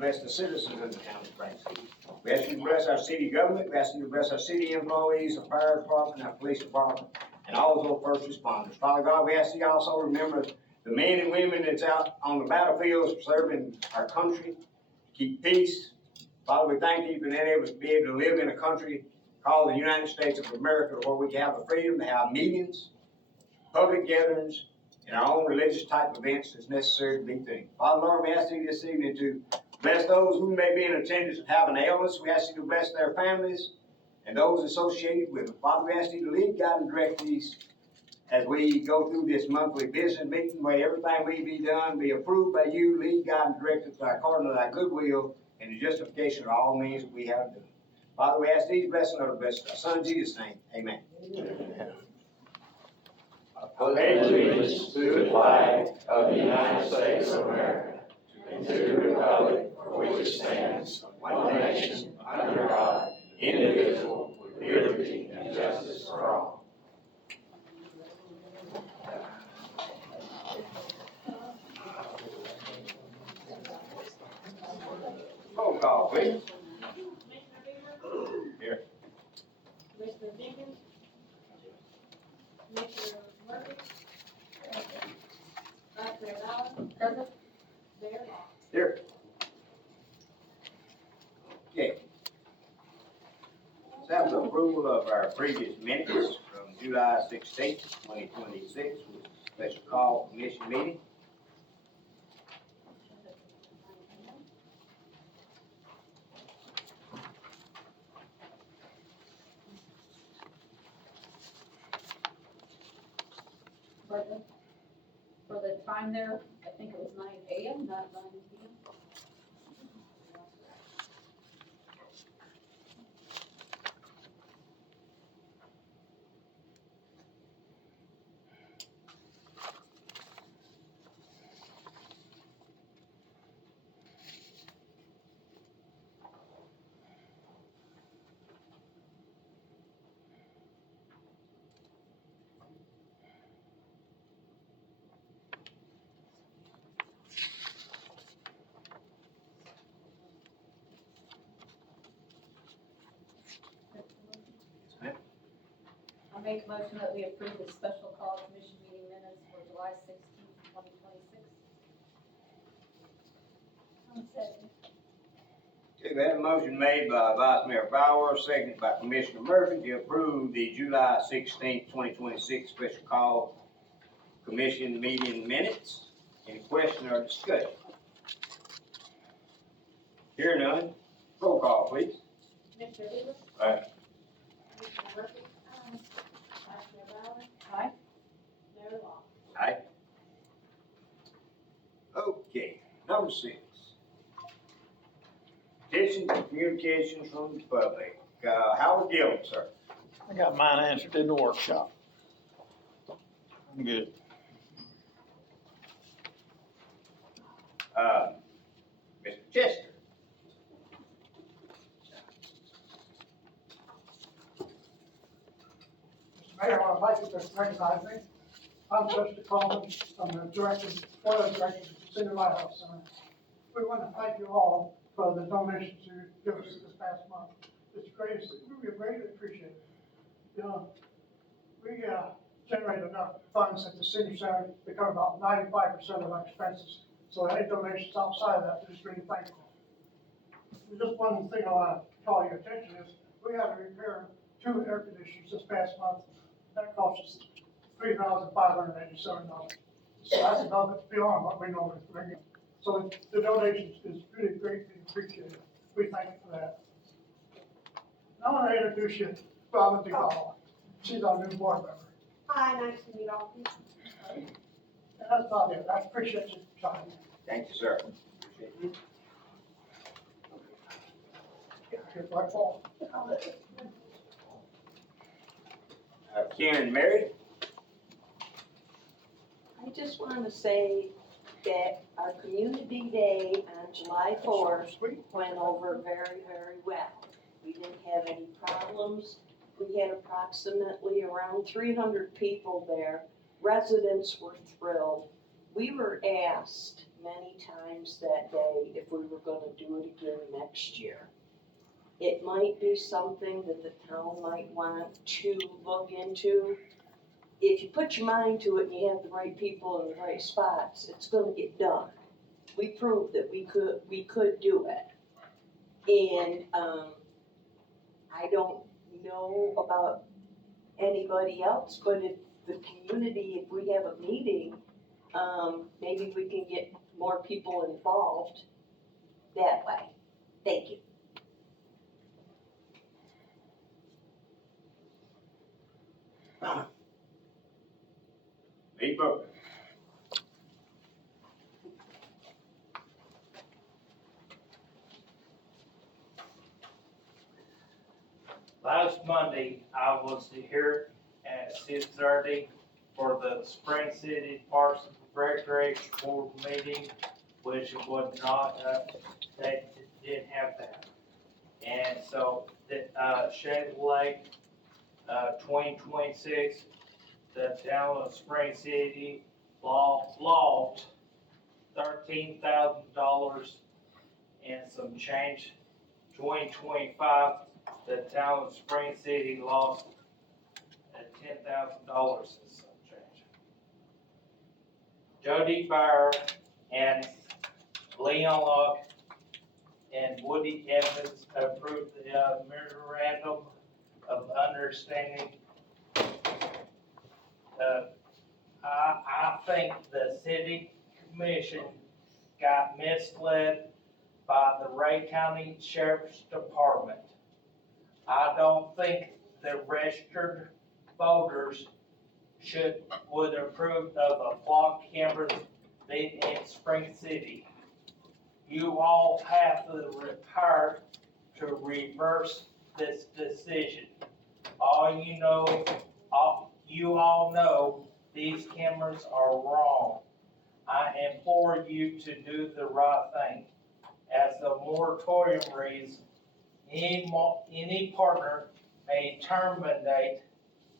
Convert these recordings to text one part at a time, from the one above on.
bless the citizens of the town of Spring City. We ask you to bless our city government, we ask you to bless our city employees, our fire department, our police department, and all those first responders. Father God, we ask you also remember the men and women that's out on the battlefields serving our country, keep peace. Father, we thank you for being able to live in a country called the United States of America, where we can have the freedom to have meetings, public gatherings, and our own religious type events that's necessary to be things. Father, Lord, we ask you this evening to bless those who may be in attendance and have an illness. We ask you to bless their families and those associated with them. Father, we ask you to lead, guide, and direct these as we go through this monthly business meeting, where everything we be done be approved by you, lead, guide, and direct us according to thy good will and the justification of all means that we have done. Father, we ask these blessings of the blessed our Son Jesus' name. Amen. I pledge allegiance to the flag of the United States of America and to the republic for which it stands, one nation, under God, indivisible, with liberty and justice for all. Roll call, please. Here. Commissioner Jenkins? Commissioner Murphy? Vice Mayor Allen? Present. Mayor Law? Here. Okay. Let's have the approval of our previous minutes from July 16th, 2026, with special call commission meeting. For the time there, I think it was 9 a.m., not 9 p.m. I make a motion that we approve the special call commission meeting minutes for July 16th, 2026. Okay, we have a motion made by Vice Mayor Bauer, seconded by Commissioner Murphy to approve the July 16th, 2026 special call commission meeting minutes. Any question or discussion? Hear none. Roll call, please. Commissioner Davis? Aye. Commissioner Murphy? Vice Mayor Allen? Aye. Mayor Law? Aye. Okay, number 6. Petitions and communications from the public. Howard Gillum, sir. I got mine answered in the workshop. I'm good. Mr. Chester. Mayor, I'd like you to recognize me. I'm Chester Coleman. I'm the director, one of the directors of the Senior Lighthouse Center. We want to thank you all for the donations you give us this past month. It's great, we greatly appreciate it. You know, we generate enough funds at the Senior Center to cover about 95% of our expenses. So any donations outside of that, we're just really thankful. Just one thing I want to call your attention is we had to repair 2 air conditioners this past month. That cost us $3,587. So that's above and beyond what we normally bring in. So the donation is really greatly appreciated. We thank you for that. I want to introduce you to Robin DeGaulle. She's our new board member. Hi, nice to meet all of you. And that's about it. I appreciate your time. Thank you, sir. Appreciate it. Here's my fault. Karen Mary. I just want to say that our Community Day on July 4th went over very, very well. We didn't have any problems. We had approximately around 300 people there. Residents were thrilled. We were asked many times that day if we were gonna do it again next year. It might be something that the town might want to look into. If you put your mind to it and you have the right people in the right spots, it's gonna get done. We proved that we could do it. And, I don't know about anybody else, but if the community, if we have a meeting, maybe we can get more people involved that way. Thank you. Lee Booker. Last Monday, I was here at 6:30 for the Spring City Parks and Recreation Board meeting, which was not, they didn't have that. And so, Shade Lake, 2026, the town of Spring City lost $13,000 and some change. 2025, the town of Spring City lost $10,000 and some change. Jody Bauer and Leon Locke and Woody Evans approved the memorandum of understanding. I think the city commission got misled by the Ray County Sheriff's Department. I don't think the registered voters would approve of a flock cameras in Spring City. You all have the power to reverse this decision. You all know these cameras are wrong. I implore you to do the right thing. As the moratorium reads, any partner may terminate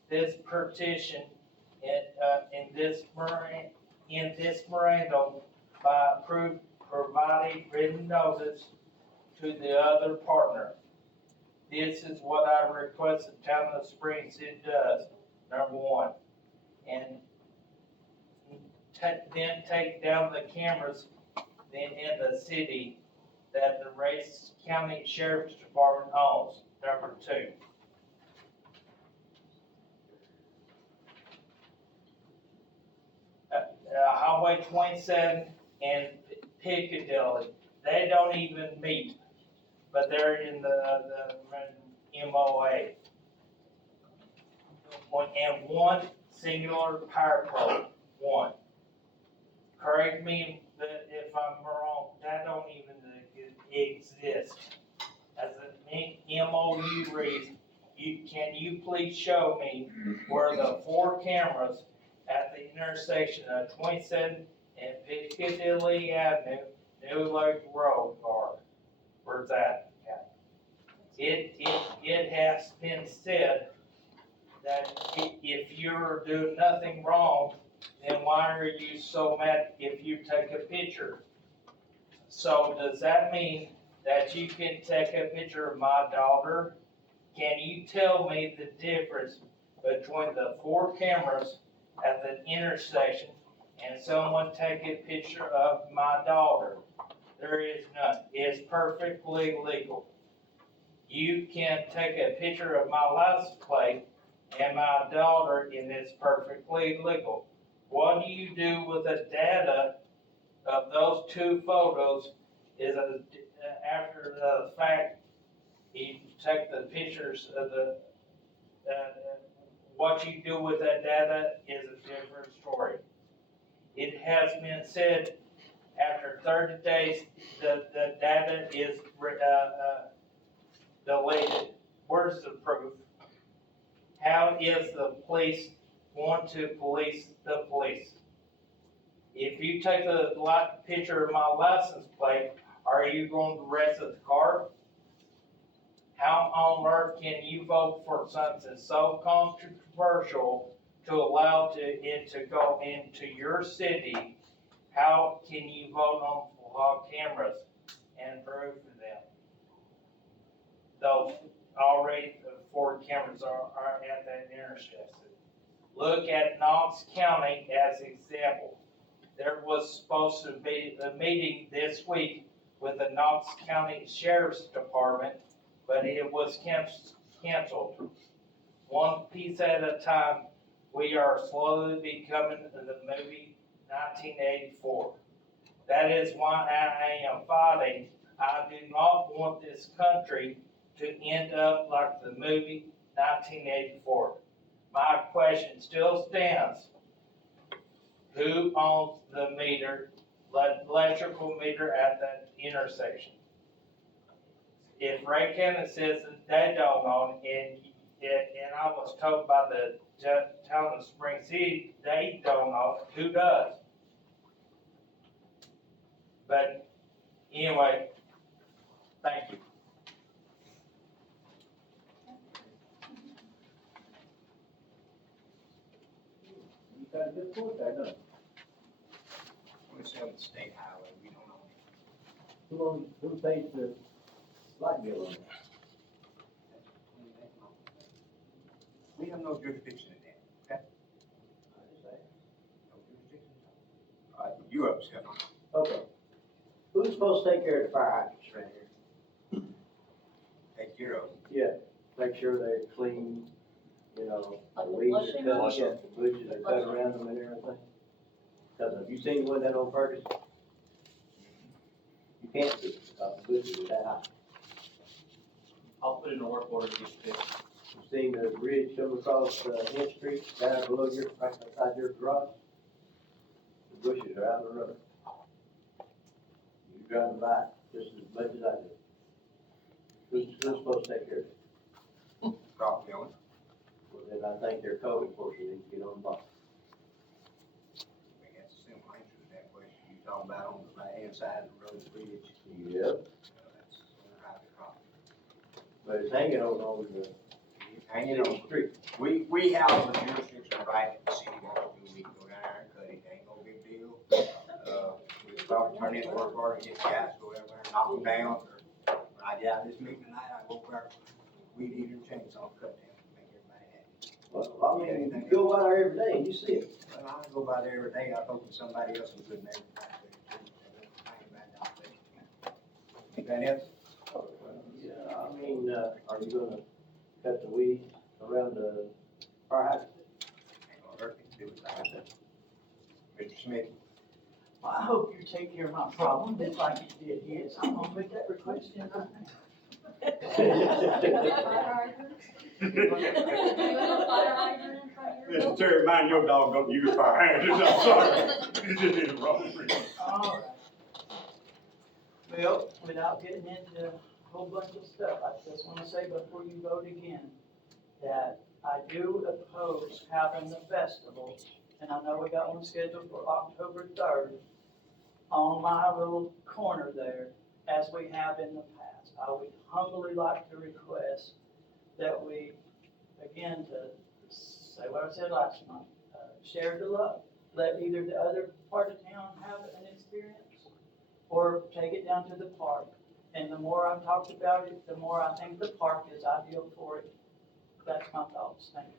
this petition in this memorandum by providing written notice to the other partner. This is what I request the town of Spring City does, number one. And then take down the cameras in the city that the Ray County Sheriff's Department owns, number two. Highway 27 and Piccadilly, they don't even meet, but they're in the MOA. And one singular power pole, one. Correct me if I'm wrong, that don't even exist. As the MOU reads, can you please show me where the 4 cameras at the intersection of 27 and Piccadilly Avenue, New Lake Road are? Where's that at? It has been said that if you're doing nothing wrong, then why are you so mad if you take a picture? So does that mean that you can take a picture of my daughter? Can you tell me the difference between the 4 cameras at the intersection and someone take a picture of my daughter? There is none. It's perfectly legal. You can take a picture of my license plate and my daughter, and it's perfectly legal. What do you do with the data of those 2 photos is after the fact, you take the pictures of what you do with that data is a different story. It has been said after 30 days, the data is deleted. Where's the proof? How is the police going to police the police? If you take a picture of my license plate, are you going to arrest the car? How on earth can you vote for something so controversial to allow it to go into your city? how can you vote on wall cameras and approve of them? Though already the 4 cameras are at that intersection. Look at Knox County as example. There was supposed to be a meeting this week with the Knox County Sheriff's Department, but it was canceled. One piece at a time, we are slowly becoming the movie 1984. That is why I am fighting. I do not want this country to end up like the movie 1984. My question still stands. Who owns the meter, electrical meter at that intersection? If Ray County says that they don't own it, and I was told by the town of Spring City, they don't own it, who does? But anyway, thank you. You got a good point there, don't you? We sell the state highway, we don't own it. Who pays the light bill on it? We have no jurisdiction in that, okay? I understand. No jurisdiction. All right, you upset on it. Okay. Who's supposed to take care of the fire hydrants around here? Take care of it. Yeah, make sure they're clean, you know, the Like the weeds flushing? are cut, yeah, the bushes are cut around them and everything. Cause have you seen one that on Ferguson? You can't see it, because the bushes are that high. I'll put in a work order to get fixed. You seen the bridge come across, Hinch Street, down below your, right outside your garage? The bushes are out of the road. You driving by just as much as I do. Who's supposed to take care of it? Property owner. Well, then I think their code enforcement needs to get on the block. I mean, that's a simple answer to that question. You talking about on the right-hand side of the road bridge. Yep, That's private property. but it's hanging over the Hanging on. street. We have the jurisdiction right at the city wants to, we can go down there and cut it, ain't no big deal. We probably turn in work order, get the guys, go over there, knock them down, or when I get out of this meeting tonight, I go over there, weed eater and chainsaw, cut down, make everybody happy. Well, I mean, you go by there every day and you see it. Well, I go by there every day, I hope somebody else was good neighbor back there too. I ain't bad down there. Anything else? Yeah, I mean, are you gonna cut the weeds around the fire hydrant? Ain't gonna hurt me to do it like that. Mr. Smith? Well, I hope you take care of my problem, just like you did his. I'm gonna put that request in. Do you have a fire hydrant in front of your building? Terry, mind your dog don't use fire hydrants, I'm sorry. You just did it wrong. All right. Well, without getting into a whole bunch of stuff, I just wanna say before you vote again, that I do oppose having the festival, and I know we got one scheduled for October 3rd, on my little corner there, as we have in the past. I would humbly like to request that we, again, to say what I said last month, share the love. Let either the other part of town have an experience, or take it down to the park. And the more I've talked about it, the more I think the park is ideal for it. That's my thoughts, thank you.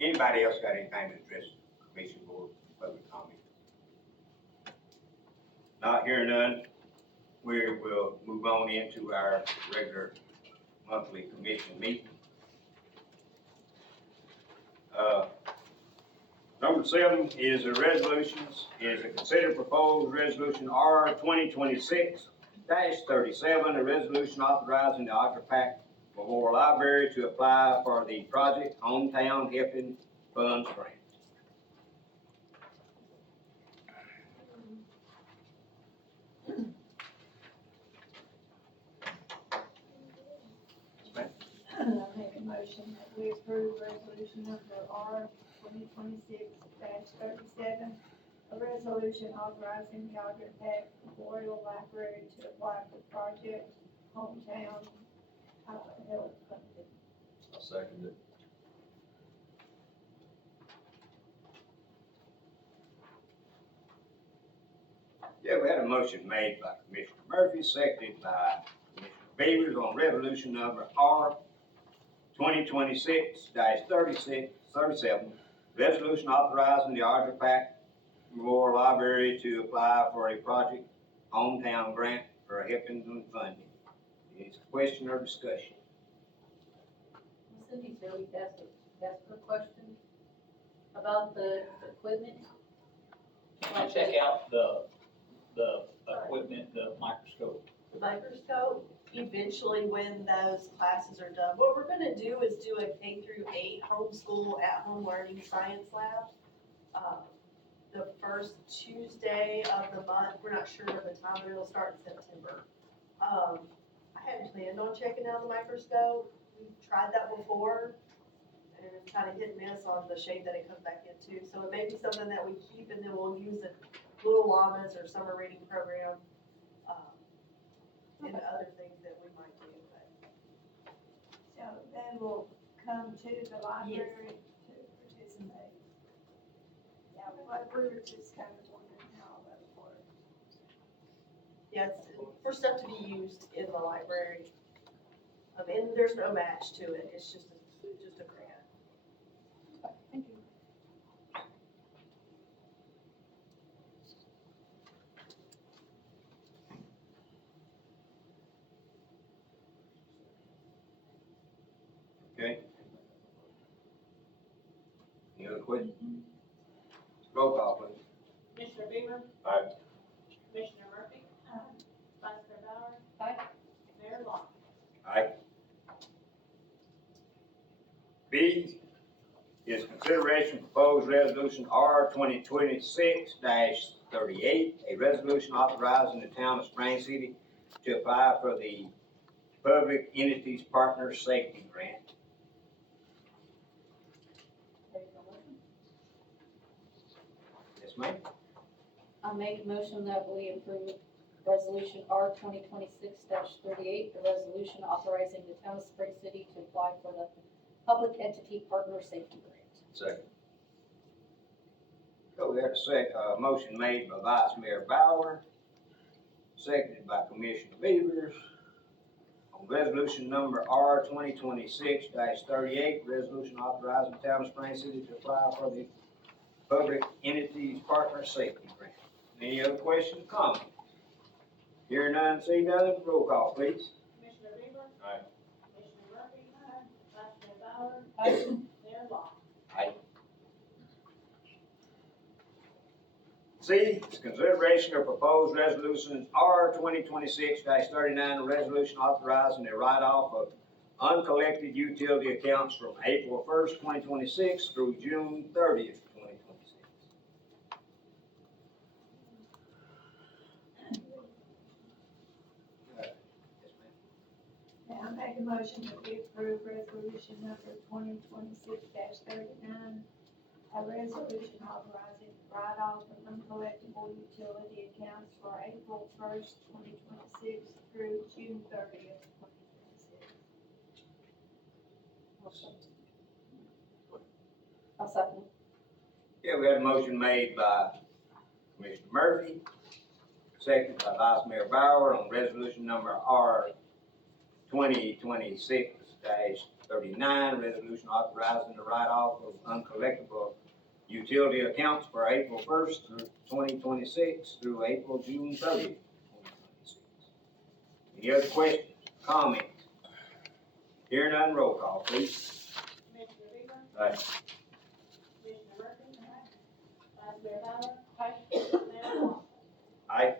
Anybody else got anything to address the commission board, public comment? Not hearing none, we will move on into our regular monthly commission meeting. Number 7 is the resolutions, is a considered proposed resolution R 2026-37, a resolution authorizing the Ocrapack Memorial Library to apply for the Project Hometown Helping Funds Grant. I make a motion that we approve resolution number R 2026-37, a resolution authorizing the Ogden Pack Memorial Library to apply for project hometown health funding. I'll second it. Yeah, we had a motion made by Commissioner Murphy, seconded by Commissioner Beavers on resolution number R 2026-37, resolution authorizing the Ardrey Pack Memorial Library to apply for a project hometown grant for Hipkins funding. Any question or discussion? Cindy's really asked her question about the equipment. Can you check out the equipment, the microscope? The microscope, eventually when those classes are done, what we're gonna do is do a K through 8 homeschool at-home learning science lab. The first Tuesday of the month, we're not sure of the time, but it'll start in September. I hadn't planned on checking out the microscope, we've tried that before, and it's kind of hit and miss on the shape that it comes back into, so it may be something that we keep and then we'll use it, Little Llamas or summer reading program, and other things that we might do, but. So they will come to the library to participate. Yeah, but we were just kind of wondering how that works. Yeah, it's for stuff to be used in the library. And there's no match to it, it's just a grant. Thank you. Okay. Any other questions? Roll call, please. Commissioner Beaver? Aye. Commissioner Murphy? Vice Mayor Bauer? Aye. Mayor Long? Aye. B is consideration proposed resolution R 2026-38, a resolution authorizing the town of Spring City to apply for the Public Entities Partner Safety Grant. Ready for a motion? Yes, ma'am. I make a motion that we approve resolution R 2026-38, a resolution authorizing the town of Spring City to apply for the Public Entity Partner Safety Grant. Second. So we had a motion made by Vice Mayor Bauer, seconded by Commissioner Beavers. On resolution number R 2026-38, resolution authorizing the town of Spring City to apply for the Public Entities Partner Safety Grant. Any other questions or comments? Hearing none, seeing none, roll call, please. Commissioner Beaver? Aye. Commissioner Murphy? Vice Mayor Bauer? Aye. Mayor Long? C is consideration of proposed resolution R 2026-39, a resolution authorizing the write-off of uncollected utility accounts from April 1st, 2026 through June 30th, 2026. Yes, ma'am. Now, I make a motion that we approve resolution number 2026-39, a resolution authorizing the write-off of uncollectible utility accounts for April 1st, 2026 through June 30th, 2026. I'll second. Yeah, we had a motion made by Commissioner Murphy, seconded by Vice Mayor Bauer on resolution number R 2026-39, resolution authorizing the write-off of uncollectible utility accounts for April 1st through 2026 through June 30th, 2026. Any other questions, comments? Hearing none, roll call, please. Commissioner Beaver? Aye. Commissioner Murphy? Vice Mayor Bauer? Mayor Long? Aye.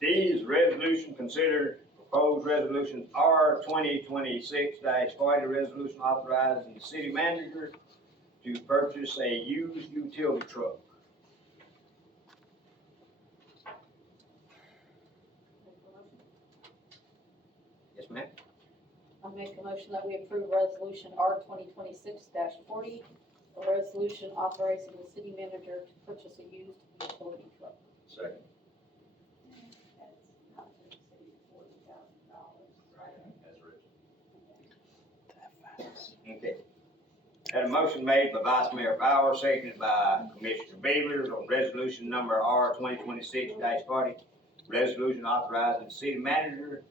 D is resolution considered proposed resolution R 2026-40, resolution authorizing the city manager to purchase a used utility truck. Yes, ma'am. I make a motion that we approve resolution R 2026-40, a resolution authorizing the city manager to purchase a used utility truck. Second. That's not to exceed $40,000. As written. Okay. Had a motion made by Vice Mayor Bauer, seconded by Commissioner Beavers on resolution number R 2026-40, resolution authorizing the city manager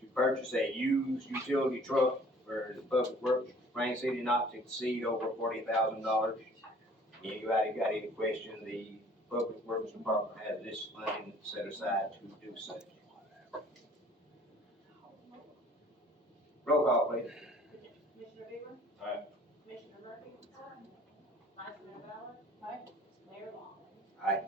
to purchase a used utility truck for the public works, Spring City, not to exceed over $40,000. Anybody got any question? The public works department has this money set aside to do such. Roll call, please. Commissioner Bieber. Aye. Commissioner Murphy. Vice Mayor Bauer. Aye. Mayor Long. Aye.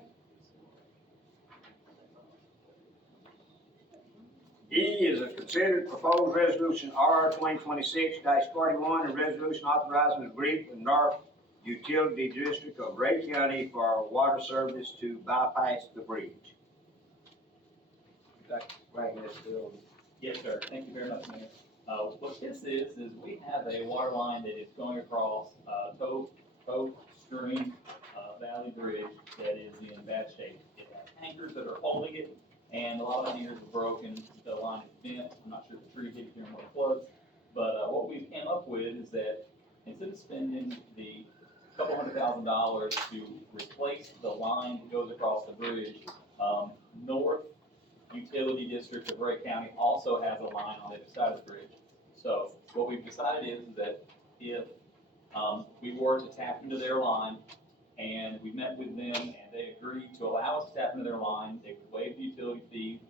E is a considered proposed resolution R 2026-41, a resolution authorizing an agreement with North Utility District of Ray County for water service to bypass the bridge. Would you like to bring this bill? Yes, sir. Thank you very much, Mayor. What this is we have a water line that is going across, Toe Stream, Valley Bridge that is in bad shape. It has anchors that are holding it, and a lot of the anchors are broken. The line is bent. I'm not sure if the tree hit during one of the floods, but, what we came up with is that instead of spending the couple $100,000 to replace the line that goes across the bridge, North Utility District of Ray County also has a line on the other side of the bridge. So what we've decided is that if we were to tap into their line, and we met with them, and they agreed to allow us to tap into their line, they would waive the utility fee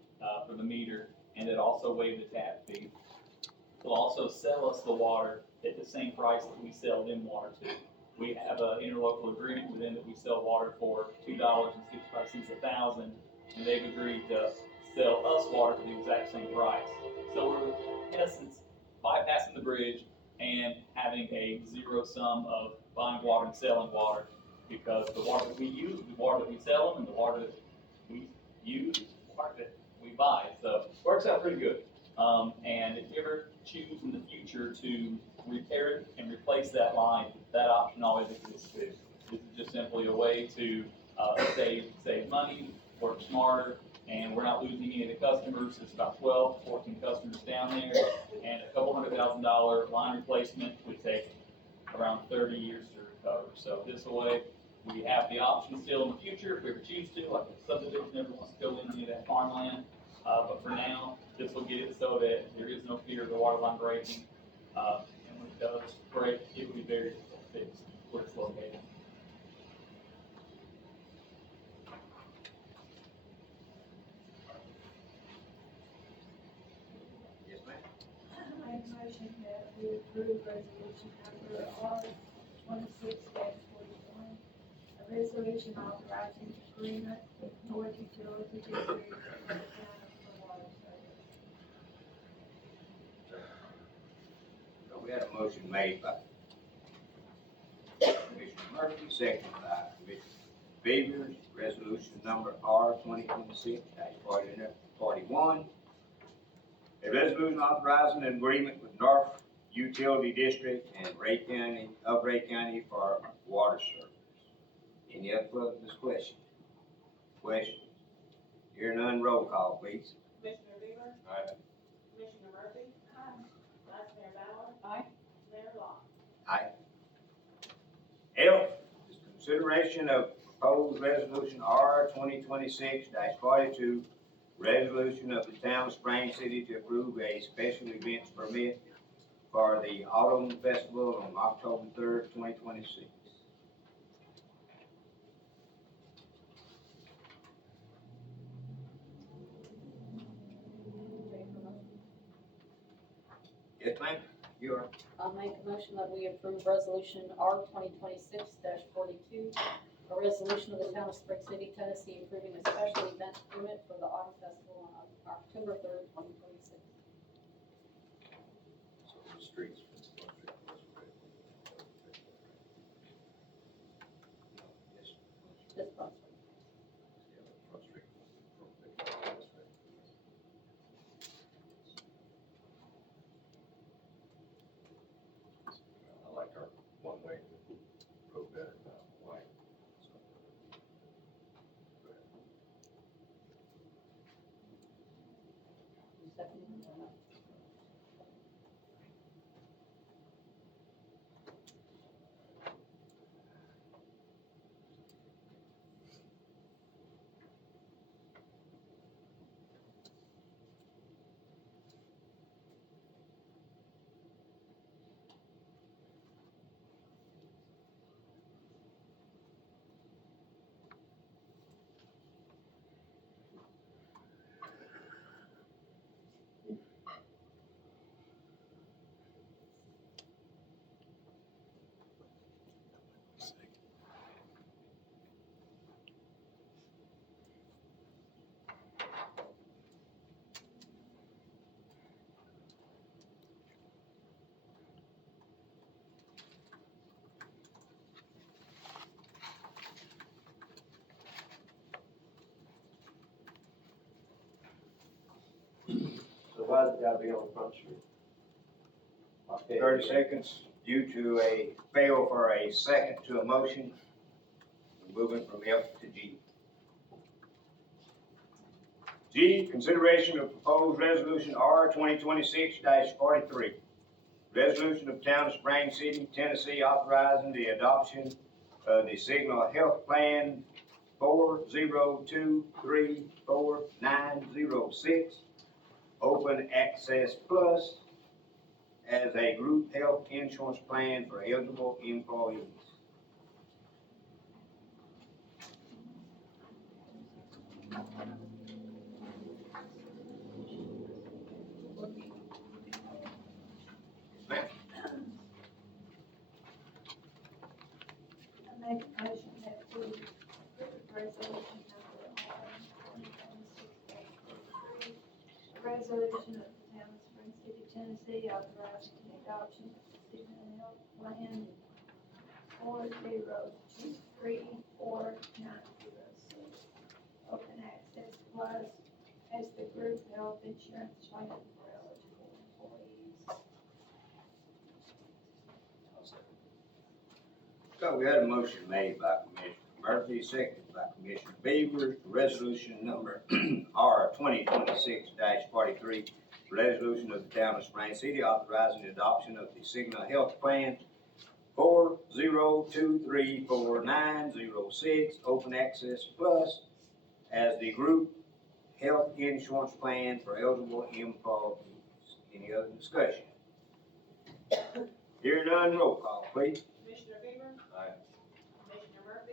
for the meter, and they'd also waive the tap fee. They'll also sell us the water at the same price that we sell them water to. We have an interlocal agreement with them that we sell water for $2.65 a thousand, and they've agreed to sell us water for the exact same price. So we're, in essence, bypassing the bridge and having a zero sum of buying water and selling water, because the water that we use, the water that we sell them, and the water that we use, is the water that we buy. So it works out pretty good. And if you ever choose in the future to repair it and replace that line, that option always exists too. This is just simply a way to save money, work smarter, and we're not losing any of the customers. It's about 12, 14 customers down there, and a couple $100,000 line replacement would take around 30 years to recover. So this way, we have the option still in the future if we ever choose to, like if subdivision never wants to go into any of that farmland. But for now, this will get it so that there is no fear of the water line breaking. And when it does break, it will be very fixed where it's located. Yes, ma'am. I make a motion that we approve resolution number R 26-41, a resolution authorizing agreement with North Utility District of Ray County for water service. So we had a motion made by Commissioner Murphy, seconded by Commissioner Beavers, resolution number R 2026-41. A resolution authorizing an agreement with North Utility District and Ray County for water service. Any other further discussion? Questions? Hear none, roll call, please. Commissioner Bieber. Aye. Commissioner Murphy. Vice Mayor Bauer. Aye. Mayor Long. Aye. F is consideration of proposed resolution R 2026-42, resolution of the town of Spring City to approve a special events permit for the Autumn Festival on October 3rd, 2026. Yes, ma'am, you are. I'll make a motion that we approve resolution R 2026-42, a resolution of the town of Spring City, Tennessee, approving a special event permit for the Autumn Festival on October 3rd, 2026. So the streets. This month. Second. So why's it gotta be on Front Street? 30 seconds due to a fail for a second to a motion. We're moving from F to G. G, consideration of proposed resolution R 2026-43. Resolution of Town of Spring City, Tennessee, authorizing the adoption of the Signal Health Plan 402344906, Open Access Plus, as a group health insurance plan for eligible employees. Ma'am. I make a motion that we approve resolution number R 2026-43, a resolution of the Town of Spring City, Tennessee, authorizing the adoption of the Signal Health Plan 4023496, Open Access Plus, as the group health insurance plan for eligible employees. So we had a motion made by Commissioner Murphy, seconded by Commissioner Beavers, resolution number R 2026-43, resolution of the Town of Spring City authorizing the adoption of the Signal Health Plan 402344906, Open Access Plus, as the group health insurance plan for eligible employees. Any other discussion? Hearing none, roll call, please. Commissioner Bieber. Aye. Commissioner Murphy.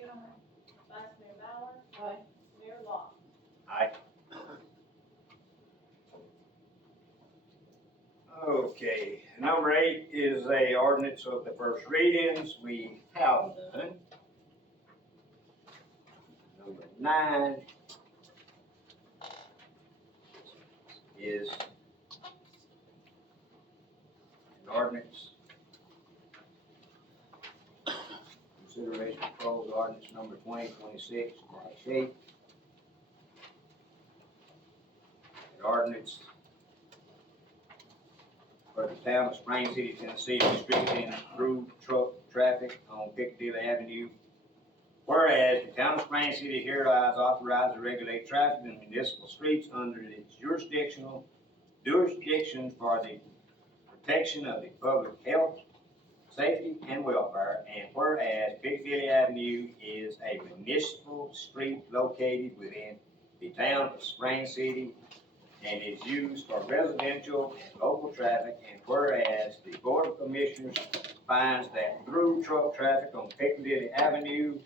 Vice Mayor Bauer. Aye. Mayor Law. Aye. Okay, number 8 is a ordinance of the first readings. We have none. Number 9 is an ordinance. Consideration of proposed ordinance number 2026-8. An ordinance for the Town of Spring City, Tennessee, restricting through truck traffic on Piccadilly Avenue. Whereas the Town of Spring City hereby is authorized to regulate traffic in municipal streets under its jurisdiction for the protection of the public health, safety, and welfare, and whereas Piccadilly Avenue is a municipal street located within the Town of Spring City and is used for residential and local traffic, and whereas the Board of Commissioners finds that through truck traffic on Piccadilly Avenue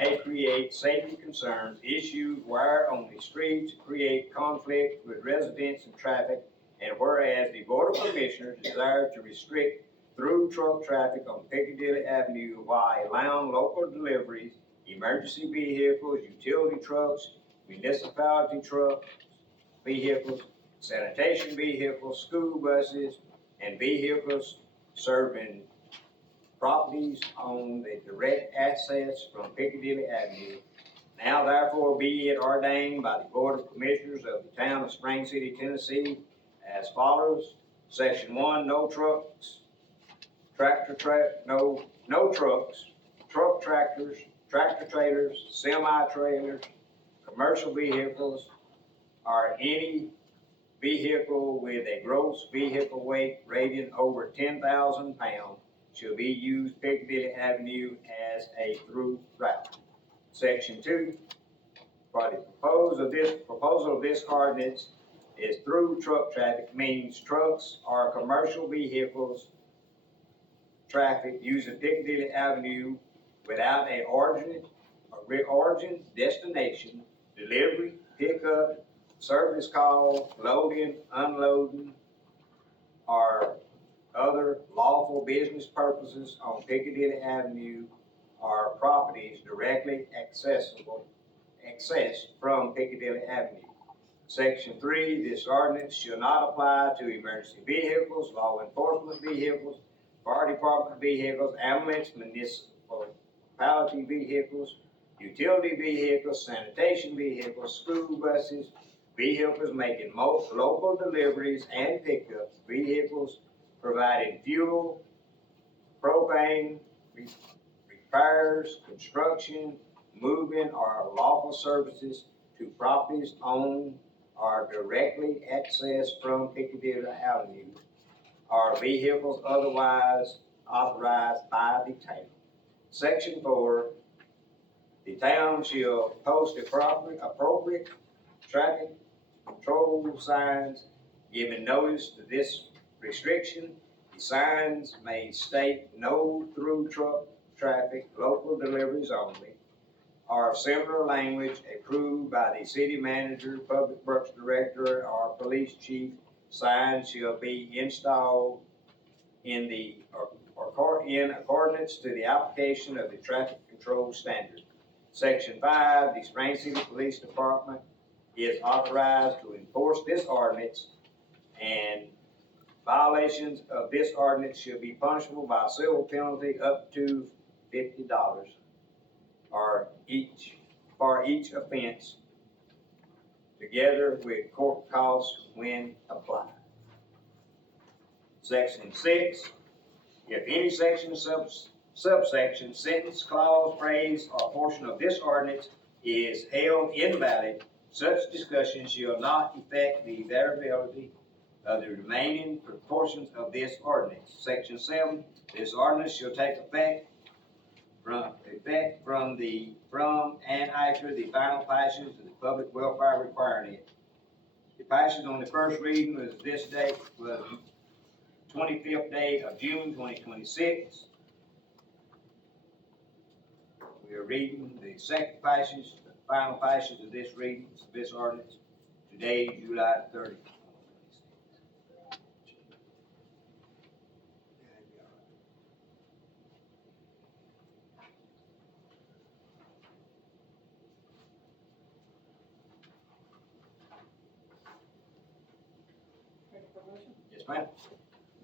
may create safety concerns, issued wire-only streets create conflict with residents and traffic, and whereas the Board of Commissioners desire to restrict through truck traffic on Piccadilly Avenue while allowing local deliveries, emergency vehicles, utility trucks, municipality trucks, vehicles, sanitation vehicles, school buses, and vehicles serving properties on the direct access from Piccadilly Avenue. Now therefore be it ordained by the Board of Commissioners of the Town of Spring City, Tennessee, as follows. Section 1, no trucks, no trucks, truck tractors, tractor trailers, semi-trailers, commercial vehicles, or any vehicle with a gross vehicle weight rated over 10,000 pounds shall be used Piccadilly Avenue as a through route. Section 2, for the proposal of this ordinance is through truck traffic means trucks or commercial vehicles traffic using Piccadilly Avenue without a origin, destination, delivery, pickup, service call, loading, unloading, or other lawful business purposes on Piccadilly Avenue or properties directly accessed from Piccadilly Avenue. Section 3, this ordinance shall not apply to emergency vehicles, law enforcement vehicles, fire department vehicles, ambulance, municipality vehicles, utility vehicles, sanitation vehicles, school buses, vehicles making local deliveries and pickups, vehicles providing fuel, propane, repairs, construction, moving, or lawful services to properties owned or directly accessed from Piccadilly Avenue, or vehicles otherwise authorized by the town. Section 4, the town shall post appropriate traffic control signs giving notice to this restriction. The signs may state no through truck traffic, local deliveries only, or similar language approved by the city manager, public works director, or police chief. Signs shall be installed in accordance to the application of the traffic control standard. Section 5, the Spring City Police Department is authorized to enforce this ordinance, and violations of this ordinance shall be punishable by a civil penalty up to $50 for each offense, together with court costs when applied. Section 6, if any section, subsection, sentence, clause, phrase, or portion of this ordinance is held invalid, such discussion shall not affect the variability of the remaining portions of this ordinance. Section 7, this ordinance shall take effect from and after the final passage of the public welfare requiring it. The passage on the first reading was this date, was 25th day of June 2026. We are reading the second passage, the final passage of this reading, of this ordinance, today, July 30th. Ready for motion? Yes, ma'am.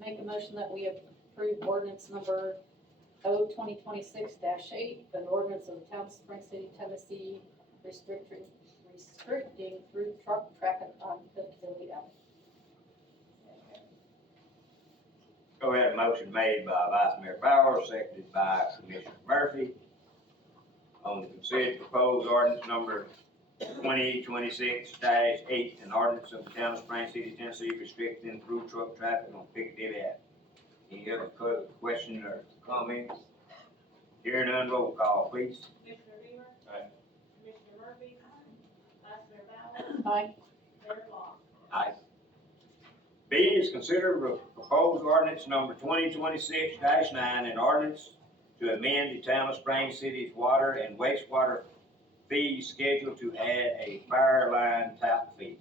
Make a motion that we approve ordinance number 2026-8, an ordinance of the town of Spring City, Tennessee, restricting through truck traffic on Piccadilly Avenue. Go ahead, motion made by Vice Mayor Bauer, seconded by Commissioner Murphy. On the considered proposed ordinance number 2026-8, an ordinance of the town of Spring City, Tennessee, restricting through truck traffic on Piccadilly Avenue. Any other question or comments? Hearing none, roll call, please. Commissioner Bieber. Aye. Commissioner Murphy. Vice Mayor Bauer. Aye. Mayor Law. Aye. B is considered proposed ordinance number 2026-9, an ordinance to amend the town of Spring City's water and wastewater fee schedule to add a fire line tap fee.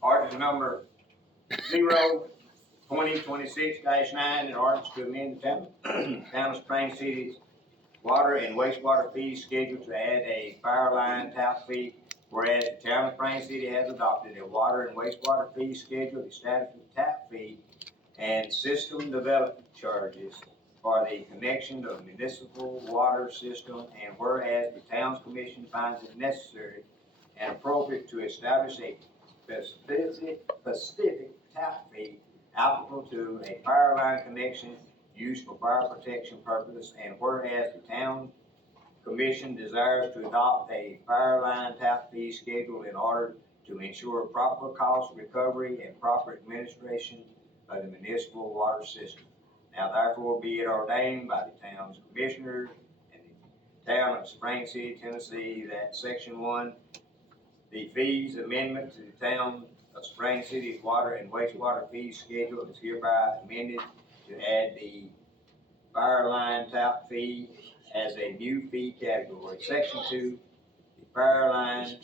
Ordinance number 2026-9, an ordinance to amend the town of Spring City's water and wastewater fee schedule to add a fire line tap fee. Whereas the town of Spring City has adopted a water and wastewater fee schedule, establishing tap fee and system development charges for the connection of municipal water system, and whereas the town's commission finds it necessary and appropriate to establish a specific tap fee applicable to a fire line connection used for fire protection purposes, and whereas the town commission desires to adopt a fire line tap fee schedule in order to ensure proper cost recovery and proper administration of the municipal water system. Now therefore be it ordained by the town's commissioners and the town of Spring City, Tennessee, that section 1, the fees amendment to the town of Spring City's water and wastewater fee schedule is hereby amended to add the fire line tap fee as a new fee category. Section 2, the fire line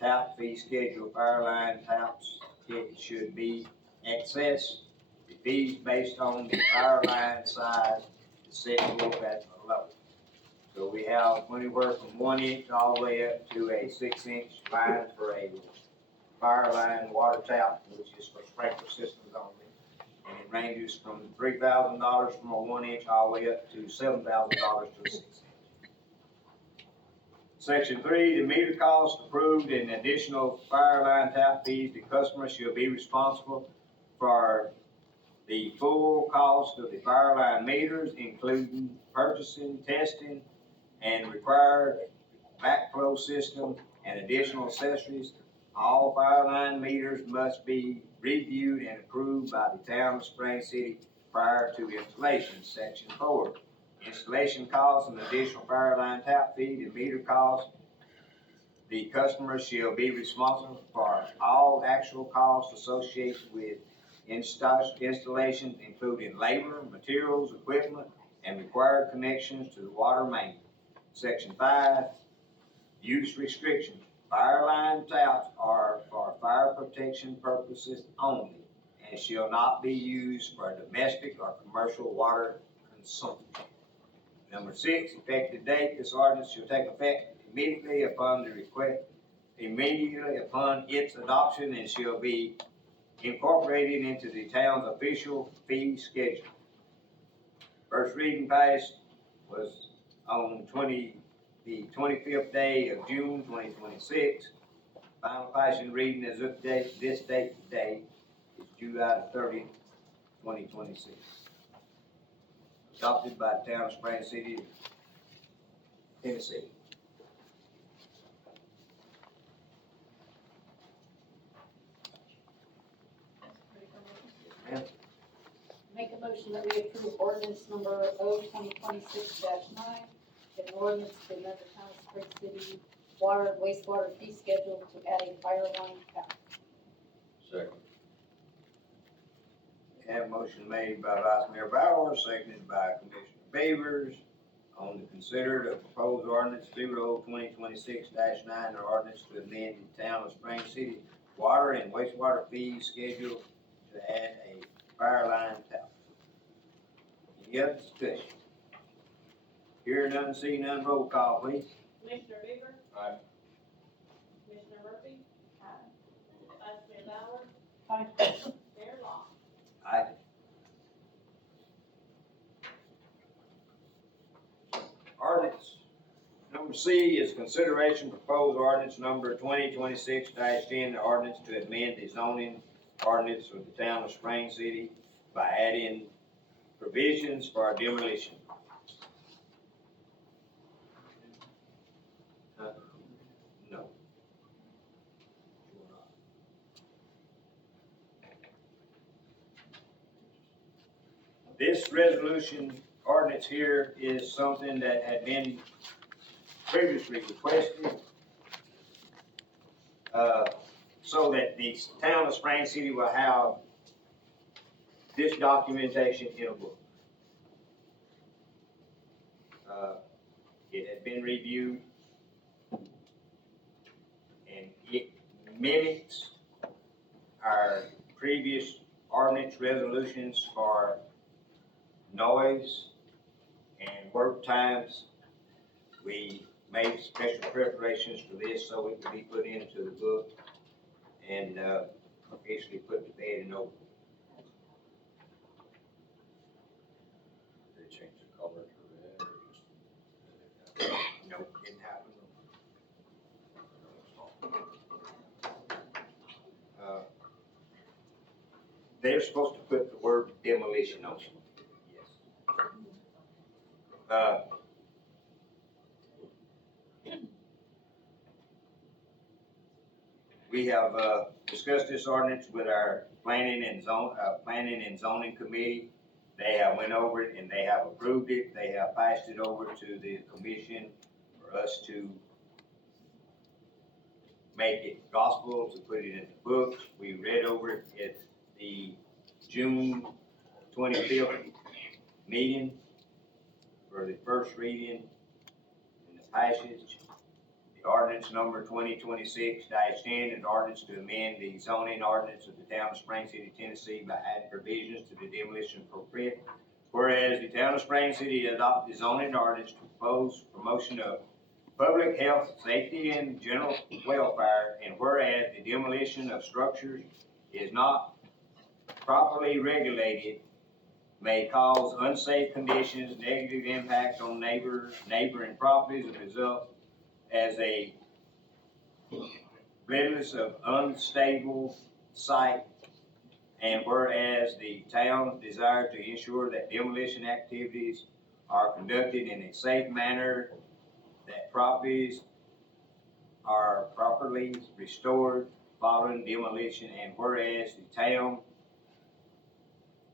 tap fee schedule, fire line taps, it should be excess. The fees based on the fire line size is set forth at below. So we have anywhere from 1 inch all the way up to a 6-inch line for a fire line water tap, which is for sprinkler systems only. And it ranges from $3,000 from a 1 inch all the way up to $7,000 to a 6 inch. Section 3, the meter cost approved and additional fire line tap fees, the customer shall be responsible for the full cost of the fire line meters, including purchasing, testing, and required backflow system and additional accessories. All fire line meters must be reviewed and approved by the town of Spring City prior to installation. Section 4, installation costs and additional fire line tap fee and meter costs. The customer shall be responsible for all actual costs associated with installation, including labor, materials, equipment, and required connections to the water main. Section 5, use restrictions. Fire line taps are for fire protection purposes only and shall not be used for domestic or commercial water consumption. Number 6, effective date, this ordinance shall take effect immediately upon its adoption and shall be incorporated into the town's official fee schedule. First reading passed was on the 25th day of June 2026. Final passing reading as of this date today is July 30th, 2026. Adopted by the town of Spring City, Tennessee. Make a motion that we approve ordinance number O 2026-9, an ordinance to amend the town of Spring City water and wastewater fee schedule to add a fire line tap. Second. Have a motion made by Vice Mayor Bowers, seconded by Commissioner Beavers, on the considered of proposed ordinance 2026-9, an ordinance to amend the town of Spring City water and wastewater fee schedule to add a fire line tap. Any other discussion? Hear none, see none, roll call please. Commissioner Bieber. Aye. Commissioner Murphy. Vice Mayor Bauer. Aye. Mayor Law. Aye. Ordinance number C is consideration proposed ordinance number 2026-10, the ordinance to amend the zoning ordinance of the town of Spring City by adding provisions for demolition. No. This resolution ordinance here is something that had been previously requested, so that the town of Spring City will have this documentation in a book. It had been reviewed, and it mimics our previous ordinance resolutions for noise and work times. We made special preparations for this so it could be put into the book and officially put to bed and over. They changed the color to red or No, didn't happen. They're supposed to put the word demolition on it. Yes. we have, discussed this ordinance with our planning and zoning committee. They have went over it and they have approved it. They have passed it over to the commission for us to make it gospel, to put it in the books. We read over it at the June 25th meeting for the first reading in the passage. The ordinance number 2026-10, an ordinance to amend the zoning ordinance of the town of Spring City, Tennessee by adding provisions to the demolition appropriate. Whereas the town of Spring City adopted the zoning ordinance to propose promotion of public health, safety, and general welfare, and whereas the demolition of structures is not properly regulated may cause unsafe conditions, negative impacts on neighboring properties, and result as a readiness of unstable site. And whereas the town desires to ensure that demolition activities are conducted in a safe manner, that properties are properly restored following demolition, and whereas the town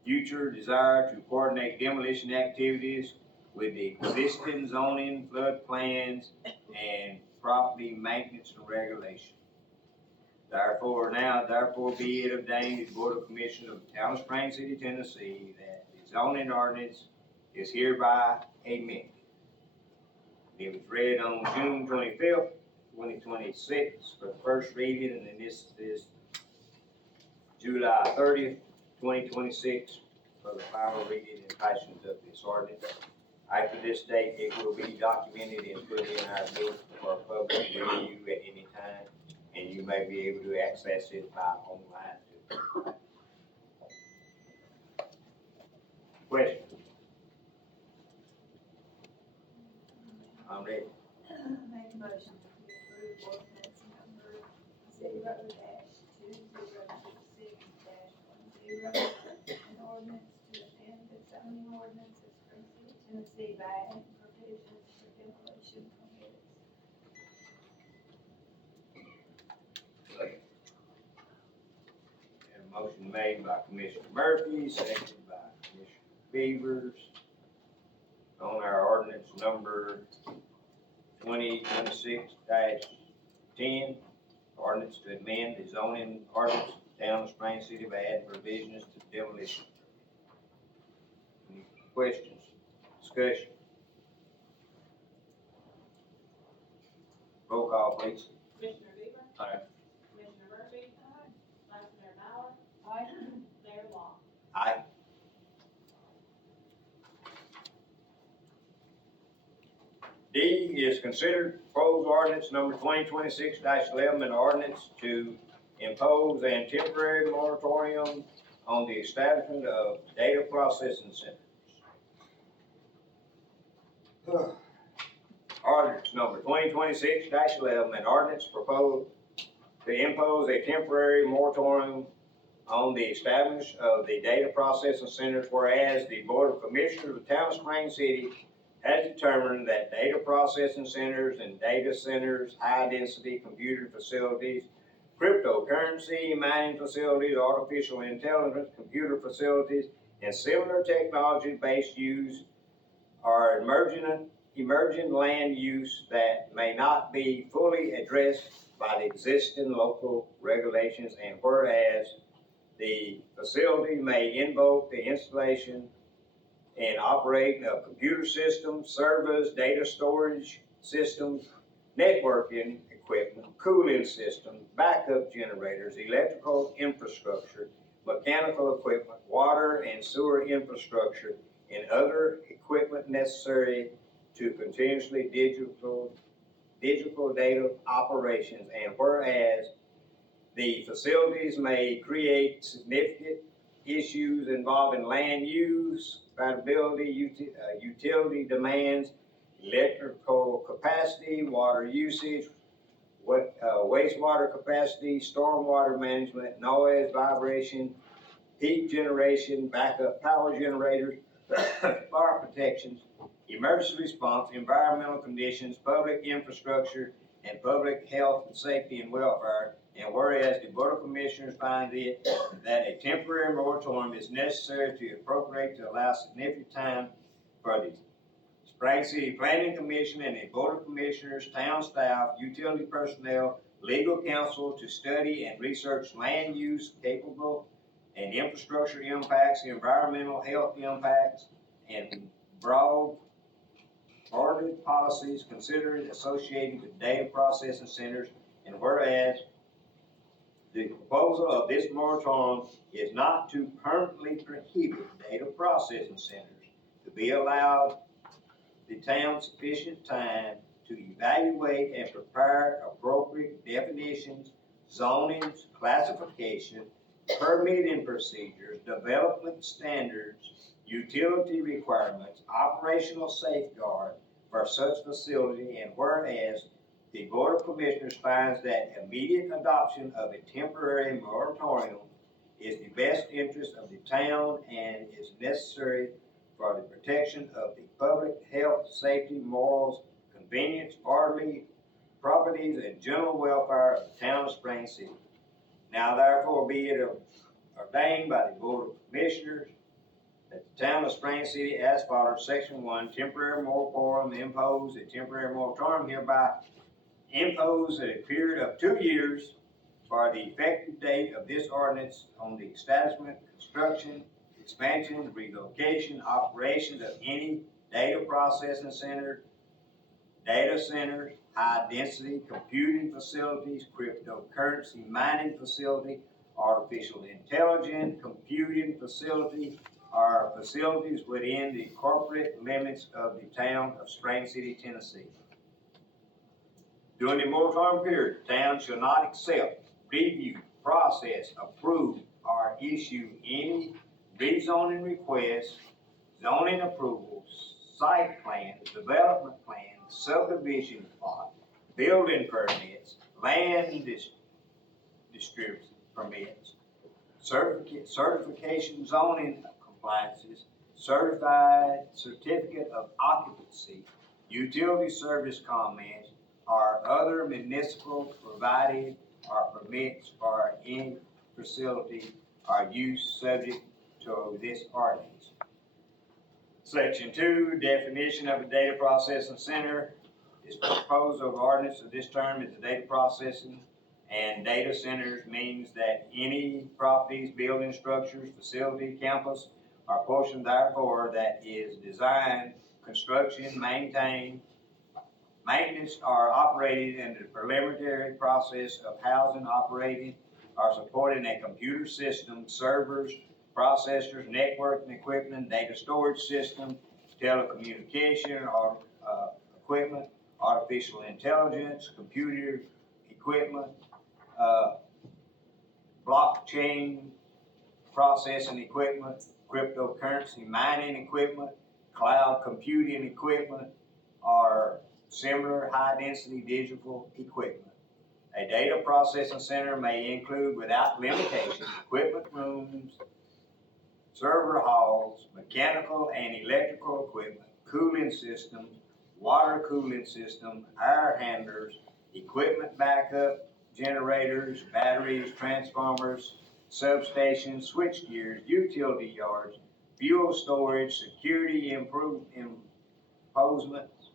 future desire to coordinate demolition activities with the existing zoning, flood plans, and property maintenance and regulation. Therefore be it ordained, the Board of Commissioners of the Town of Spring City, Tennessee, that the zoning ordinance is hereby amended. It was read on June 25th, 2026 for the first reading, and then this is July 30th, 2026 for the final reading and passage of this ordinance. After this date, it will be documented and put in our book for public review at any time, and you may be able to access it by online too. Questions? I'm ready. Make a motion to approve ordinance number 0-2066-10, an ordinance to amend the zoning ordinance of Spring City, Tennessee by adding provisions for demolition permits. And a motion made by Commissioner Murphy, seconded by Commissioner Beavers on our ordinance number 2026-10, ordinance to amend the zoning ordinance of the town of Spring City by adding provisions to demolition. Any questions, discussion? Roll call, please. Commissioner Bieber. Aye. Commissioner Murphy. Vice Mayor Bauer. Aye. Mayor Long. Aye. D is considered proposed ordinance number 2026-11, an ordinance to impose a temporary moratorium on the establishment of data processing centers. Ordinance number 2026-11, an ordinance proposed to impose a temporary moratorium on the establishment of the data processing centers, whereas the Board of Commissioners of the Town of Spring City has determined that data processing centers and data centers, high-density computer facilities, cryptocurrency mining facilities, artificial intelligence computer facilities, and similar technology-based use are emerging land use that may not be fully addressed by the existing local regulations, and whereas the facility may invoke the installation and operating of computer systems, servers, data storage systems, networking equipment, cooling systems, backup generators, electrical infrastructure, mechanical equipment, water and sewer infrastructure, and other equipment necessary to continuously digital data operations, and whereas the facilities may create significant issues involving land use, compatibility, utility demands, electrical capacity, water usage, wastewater capacity, stormwater management, noise, vibration, heat generation, backup power generators, fire protections, emergency response, environmental conditions, public infrastructure, and public health and safety and welfare. And whereas the Board of Commissioners finds it that a temporary moratorium is necessary to appropriate to allow significant time for the Spring City Planning Commission and the Board of Commissioners, town staff, utility personnel, legal counsel to study and research land use capable and infrastructure impacts, environmental health impacts, and broad policies considered associated with data processing centers. And whereas the proposal of this moratorium is not to permanently prohibit data processing centers to be allowed the town sufficient time to evaluate and prepare appropriate definitions, zonings, classification, permitting procedures, development standards, utility requirements, operational safeguard for such facility, and whereas the Board of Commissioners finds that immediate adoption of a temporary moratorium is the best interest of the town and is necessary for the protection of the public health, safety, morals, convenience, orderly properties, and general welfare of the town of Spring City. Now therefore be it ordained by the Board of Commissioners that the town of Spring City, as follows: Section 1, temporary moratorium impose a temporary moratorium hereby impose a period of 2 years for the effective date of this ordinance on the establishment, construction, expansion, relocation, operations of any data processing center, data centers, high-density computing facilities, cryptocurrency mining facility, artificial intelligence computing facility, or facilities within the corporate limits of the town of Spring City, Tennessee. During the moratorium period, the town shall not accept, review, process, approve, or issue any rezoning requests, zoning approvals, site plans, development plans, subdivision plot, building permits, land distribution permits, certification zoning compliances, certificate of occupancy, utility service comments, or other municipal provided or permits for any facility or use subject to this ordinance. Section 2, definition of a data processing center. This proposal of ordinance of this term is the data processing and data centers means that any properties, building structures, facility, campus, or portion therefore that is designed, construction, maintained, maintenance, or operated in the preliminary process of housing, operating, or supporting a computer system, servers, processors, networking equipment, data storage system, telecommunication or equipment, artificial intelligence, computer equipment, blockchain processing equipment, cryptocurrency mining equipment, cloud computing equipment, or similar high-density digital equipment. A data processing center may include, without limitation, equipment rooms, server halls, mechanical and electrical equipment, cooling systems, water cooling system, air handlers, equipment backup, generators, batteries, transformers, substations, switch gears, utility yards, fuel storage, security imposements,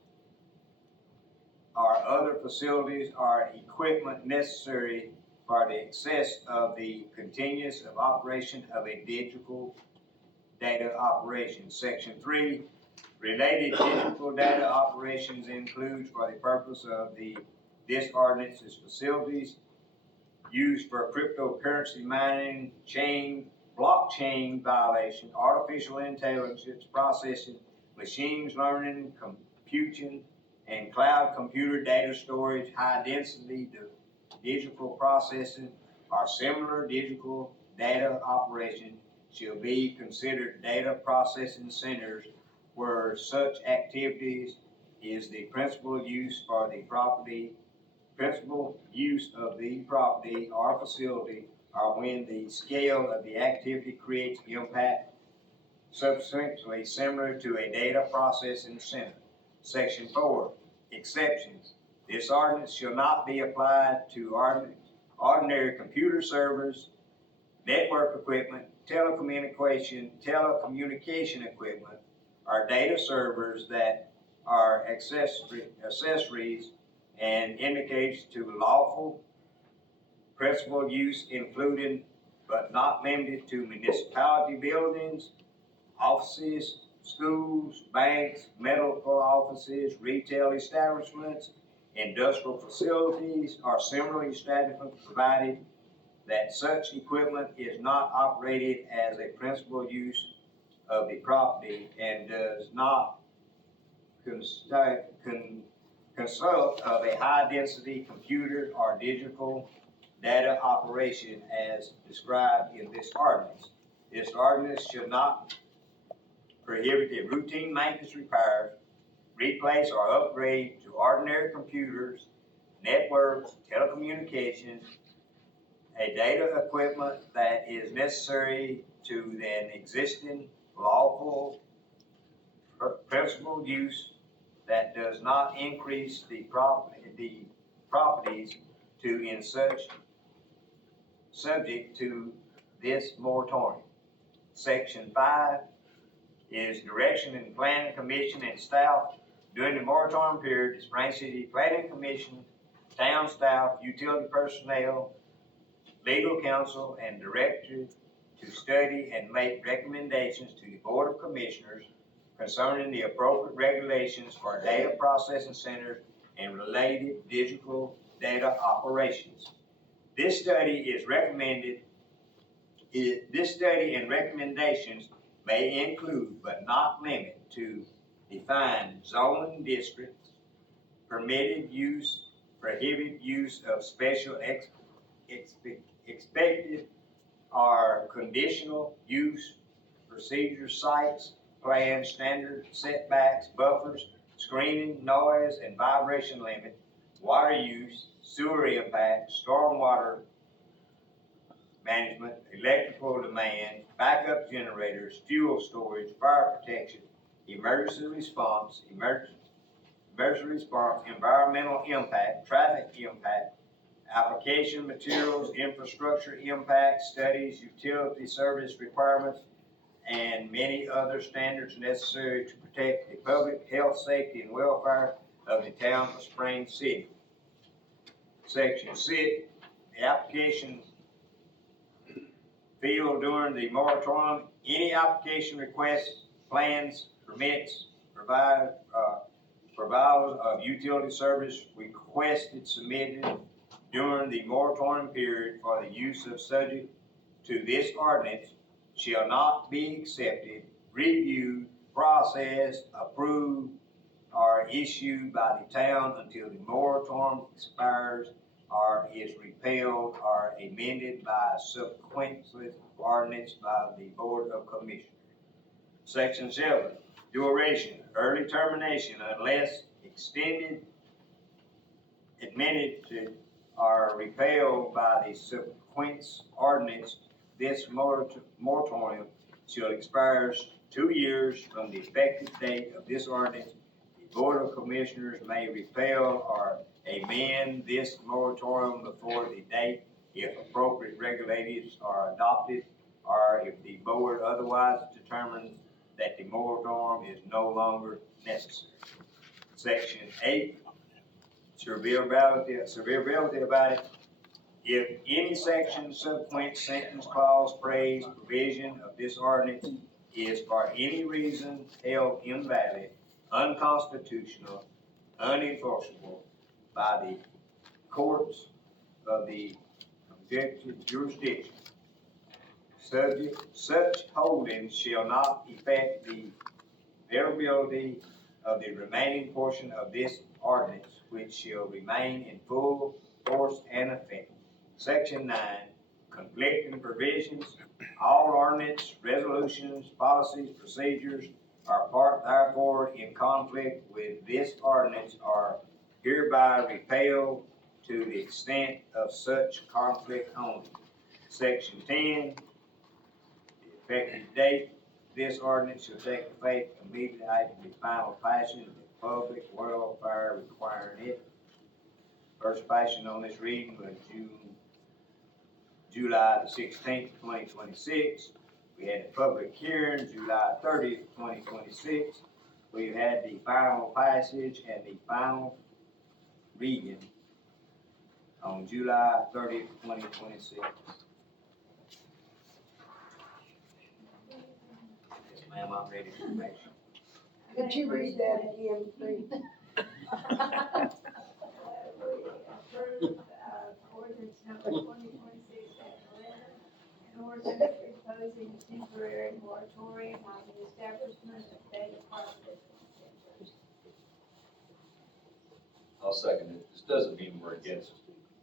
or other facilities or equipment necessary for the access of the continuous of operation of a digital data operation. Section 3, related digital data operations includes for the purpose of this ordinance's facilities used for cryptocurrency mining, blockchain violation, artificial intelligence processing, machines learning, computing, and cloud computer data storage, high-density digital processing, or similar digital data operation shall be considered data processing centers where such activities is the principal use of the property or facility, or when the scale of the activity creates impact substantially similar to a data processing center. Section 4, exceptions. This ordinance shall not be applied to ordinary computer servers, network equipment, telecommunication equipment, or data servers that are accessories and indicates to lawful principal use, including but not limited to municipality buildings, offices, schools, banks, medical offices, retail establishments, industrial facilities, or similar establishments, provided that such equipment is not operated as a principal use of the property and does not consult of a high-density computer or digital data operation as described in this ordinance. This ordinance should not prohibit the routine maintenance, repairs, replace, or upgrade to ordinary computers, networks, telecommunications, a data equipment that is necessary to an existing lawful principal use that does not increase the properties to in such subject to this moratorium. Section 5 is direction and planning commission and staff during the moratorium period. The Spring City Planning Commission, town staff, utility personnel, legal counsel, and director to study and make recommendations to the Board of Commissioners concerning the appropriate regulations for data processing centers and related digital data operations. This study and recommendations may include, but not limit to, define zoning districts, permitted use, prohibited use of special expected or conditional use, procedures, sites, plans, standard setbacks, buffers, screening, noise and vibration limit, water use, sewer impact, stormwater management, electrical demand, backup generators, fuel storage, fire protection, emergency response, environmental impact, traffic impact, application materials, infrastructure impact, studies, utility service requirements, and many other standards necessary to protect the public health, safety, and welfare of the town of Spring City. Section 6, the application field during the moratorium, any application requests, plans, permits, providers of utility service requested submitted during the moratorium period for the use of subject to this ordinance shall not be accepted, reviewed, processed, approved, or issued by the town until the moratorium expires or is repealed or amended by subsequent ordinance by the Board of Commissioners. Section 7, duration, early termination unless extended, amended, or repealed by the subsequent ordinance. This moratorium shall expire 2 years from the effective date of this ordinance. The Board of Commissioners may repeal or amend this moratorium before the date if appropriate regulations are adopted or if the board otherwise determines that the moratorium is no longer necessary. Section 8, severability about it. If any section, subsequent sentence, clause, phrase, provision of this ordinance is for any reason held invalid, unconstitutional, unenforceable by the courts of the objective jurisdiction, such holdings shall not affect the validity of the remaining portion of this ordinance, which shall remain in full force and effect. Section 9, conflicting provisions. All ordinance, resolutions, policies, procedures are part therefore in conflict with this ordinance are hereby repealed to the extent of such conflict only. Section 10, the effective date of this ordinance shall take effect immediately after the final passage of the public welfare requiring it. First passing on this reading was July the 16th, 2026. We had a public hearing July 30th, 2026. We've had the final passage and the final reading on July 30th, 2026. Yes, ma'am, I'm ready for information. Could you read that again, please? We approve, ordinance number 2026-11, an ordinance imposing a temporary moratorium on the establishment of data processing centers. I'll second it. This doesn't mean we're against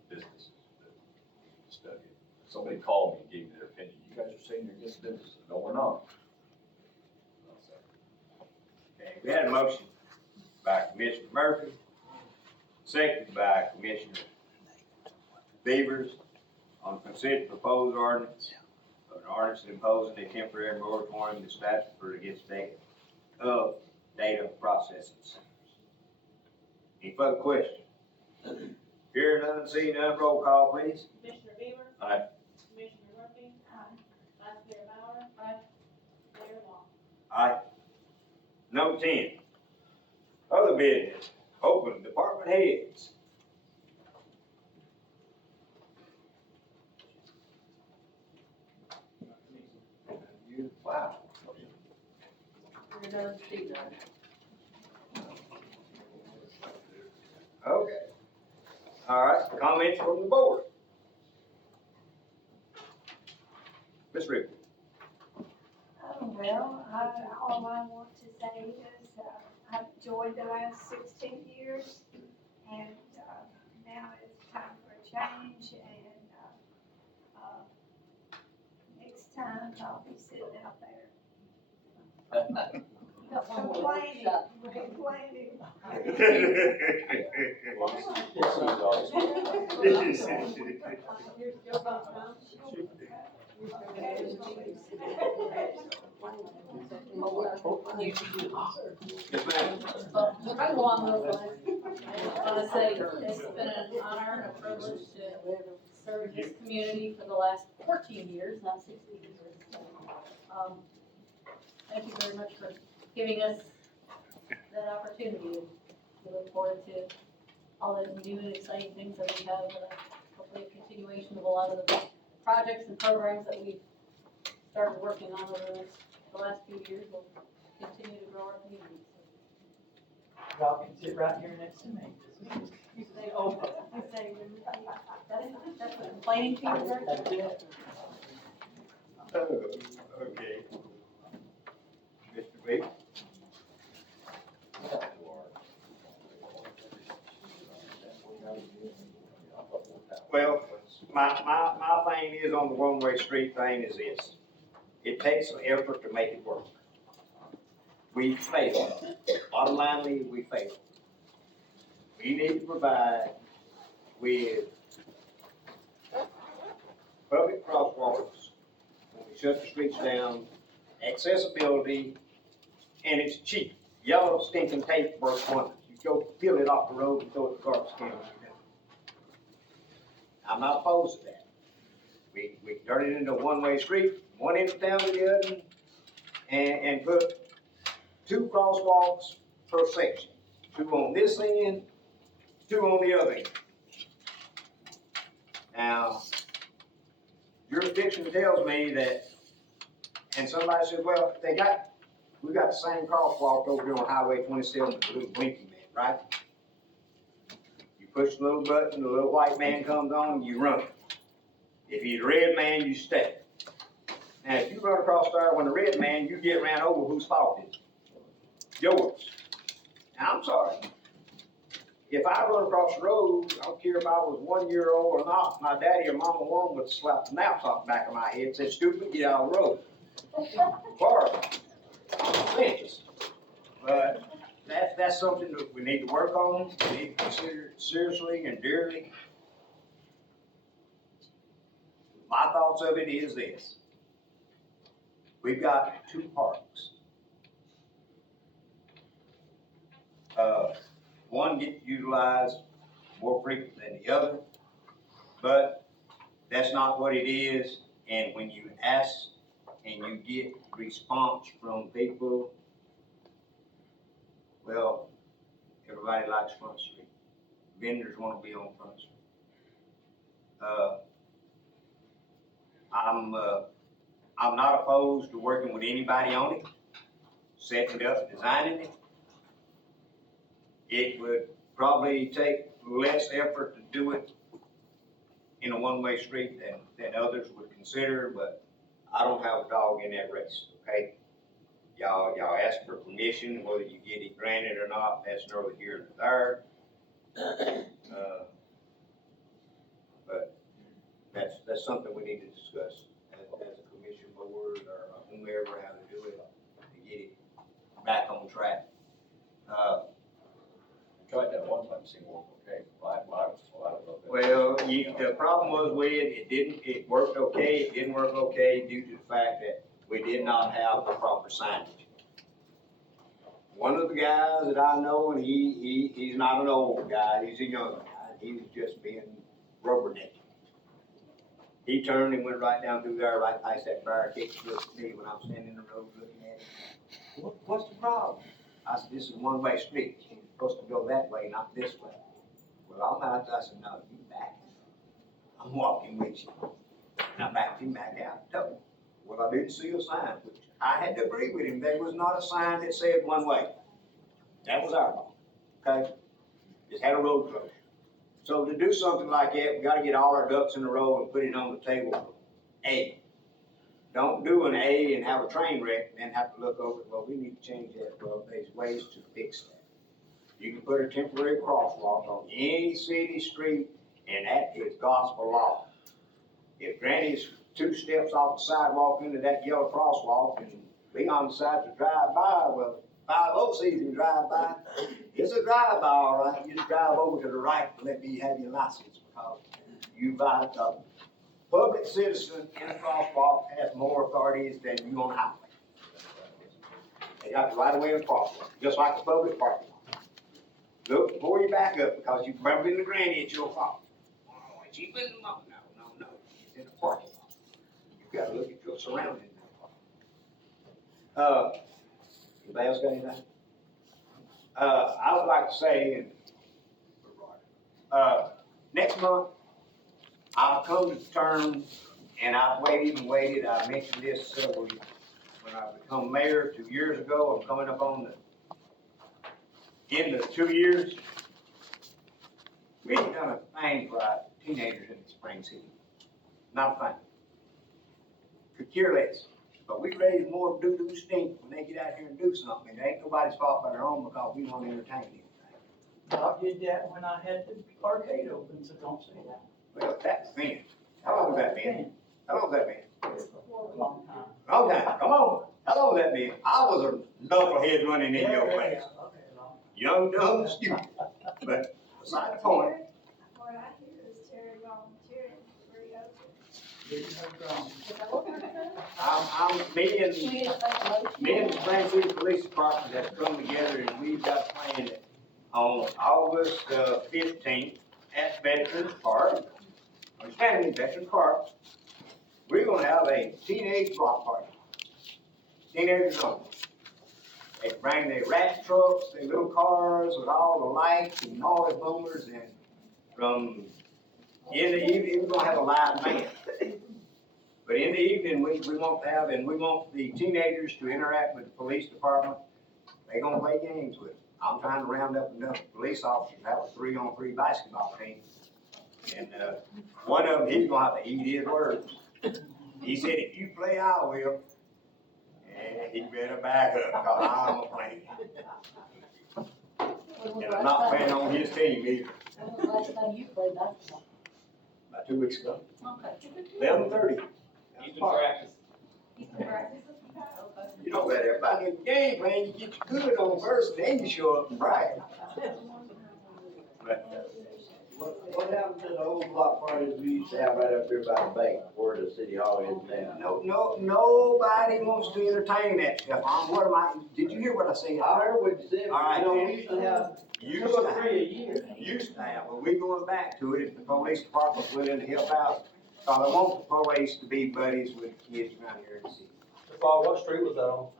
businesses that study it. Somebody called me and gave me their opinion. You guys are saying you're against businesses. No, we're not. I'll second. Okay, we had a motion by Commissioner Murphy, seconded by Commissioner Beavers on consent proposed ordinance of an ordinance imposing a temporary moratorium established for against data processing centers. Any further questions? Hearing none, seeing none, roll call please. Commissioner Bieber. Aye. Commissioner Murphy. Aye. Vice Mayor Bauer. Aye. Mayor Long. Aye. Number 10, other business, open department heads. Wow. Okay. All right, comments from the board. Ms. Ripley. Well, all I want to say is, I've enjoyed the last 16 years, and, now it's time for a change, and, next time I'll be sitting out there complaining. Yes, ma'am. Right along those lines, I want to say it's been an honor and a privilege to serve this community for the last 14 years, not 16 years. Thank you very much for giving us that opportunity. We look forward to all the new and exciting things that we have, hopefully a continuation of a lot of the projects and programs that we've started working on over the last few years. We'll continue to grow our community. Y'all can sit right here next to me. You say, oh, you say, that's a complaining to you, right? That's it. Okay. Mr. Bates? Well, my thing is on the one-way street thing is this. It takes some effort to make it work. We fail. Bottom line is we fail. We need to provide with public crosswalks, when we shut the streets down, accessibility, and it's cheap. Yellow stinking tape works wonders. You go peel it off the road and throw it in the garbage can. I'm not opposed to that. We turn it into a one-way street, one end of town to the other, and put 2 crosswalks per section. 2 on this end, 2 on the other end. Now, jurisdiction tells me that, and somebody said, well, we got the same crosswalk over here on Highway 27 with the little blinky man, right? You push the little button, the little white man comes on, you run. If he's a red man, you stay. Now, if you run across there when the red man, you get ran over, whose fault is it? Yours. Now, I'm sorry. If I run across the road, I don't care if I was 1 year old or not, my daddy or mama one would slap the naps off the back of my head and say, stupid, get out of the road. Horrible. Offense. But that's something that we need to work on, we need to consider it seriously and dearly. My thoughts of it is this. We've got 2 parks. One gets utilized more frequent than the other. But that's not what it is, and when you ask and you get response from people, well, everybody likes Front Street. Vendors wanna be on Front Street. I'm not opposed to working with anybody on it, setting it up, designing it. It would probably take less effort to do it in a one-way street than others would consider, but I don't have a dog in that race, okay? Y'all ask for permission, whether you get it granted or not, that's neither here nor there. But that's something we need to discuss as a commission board or whomever, how to do it, to get it back on track. Tried that one time, see work, okay, why, Well, the problem was with it, it worked okay, it didn't work okay due to the fact that we did not have the proper signage. One of the guys that I know, and he's not an old guy, he's a young guy, he was just being rubbernecking. He turned and went right down through there, right past that barricade, looked at me when I'm standing in the road looking at it. What's the problem? I said, this is one-way street, you're supposed to go that way, not this way. Well, I'm out, I said, no, you back. I'm walking with you. And I backed him back out, told him. Well, I didn't see a sign, which I had to agree with him, there was not a sign that said one way. That was our fault, okay? Just had a road closure. So to do something like that, we gotta get all our ducks in a row and put it on the table. A, don't do an A and have a train wreck, and then have to look over, well, we need to change that, well, there's ways to fix that. You can put a temporary crosswalk on any city street, and that is gospel law. If Granny's 2 steps off the sidewalk into that yellow crosswalk, and Leon decides to drive by, well, 5-0 sees him drive by, it's a drive-by, all right, you just drive over to the right and let me have your license, because you violate the public citizen in a crosswalk has more authorities than you on the highway. They got the right of way in the crosswalk, just like the public parking lot. Look before you back up, because you bump into Granny, it's your fault. Oh, she been, no, it's in the parking lot. You gotta look at your surroundings. Anybody else got anything? I would like to say, next month, I'll come to terms, and I've waited and waited, I mentioned this several years. When I become mayor 2 years ago, I'm coming up on the end of 2 years. We ain't done a thing for our teenagers in Spring City. Not a thing. Could care less. But we raise more doo-doo stink when they get out here and do something. And it ain't nobody's fault but our own, because we want to entertain anything. I did that when I had the arcade open, so don't say that. Well, that's then. How long has that been? How long has that been? Long time. Long time. Come on. How long has that been? I was a knucklehead running in your place. Young, dumb, and stupid. But beside the point. What I hear is Terry volunteering for free open. Didn't have grown. Me and the Spring City Police Department have come together, and we've got a plan that on August 15th at Veterans Park, understand Veterans Park, we're gonna have a teenage block party. Teenagers only. They bring their rat trucks, their little cars with all the lights and noise boomers, and from in the evening, we're gonna have a live band. But in the evening, we want to have, and we want the teenagers to interact with the police department. They're gonna play games with them. I'm trying to round up enough police officers to have a 3-on-3 basketball team. And, one of them, he's gonna have to eat his words. He said, if you play, I will. And he better back up, cause I'm a playing. And I'm not playing on his team either. When was the last time you played basketball? About 2 weeks ago, Okay. 11:30. He's been practicing. He's been practicing? You don't let everybody in the game, man. You get your good on first, then you show up and brag. But, What happened to the old block parties we used to have right up there by the bank, where the city hall is now? nobody wants to entertain that stuff. Did you hear what I said? I heard what you said, All right, you know, man. we used to have You 2 or 3 a year. used to have, but we going back to it if the police department's willing to help out. So I want the police to be buddies with kids around here in the city. What street was that on?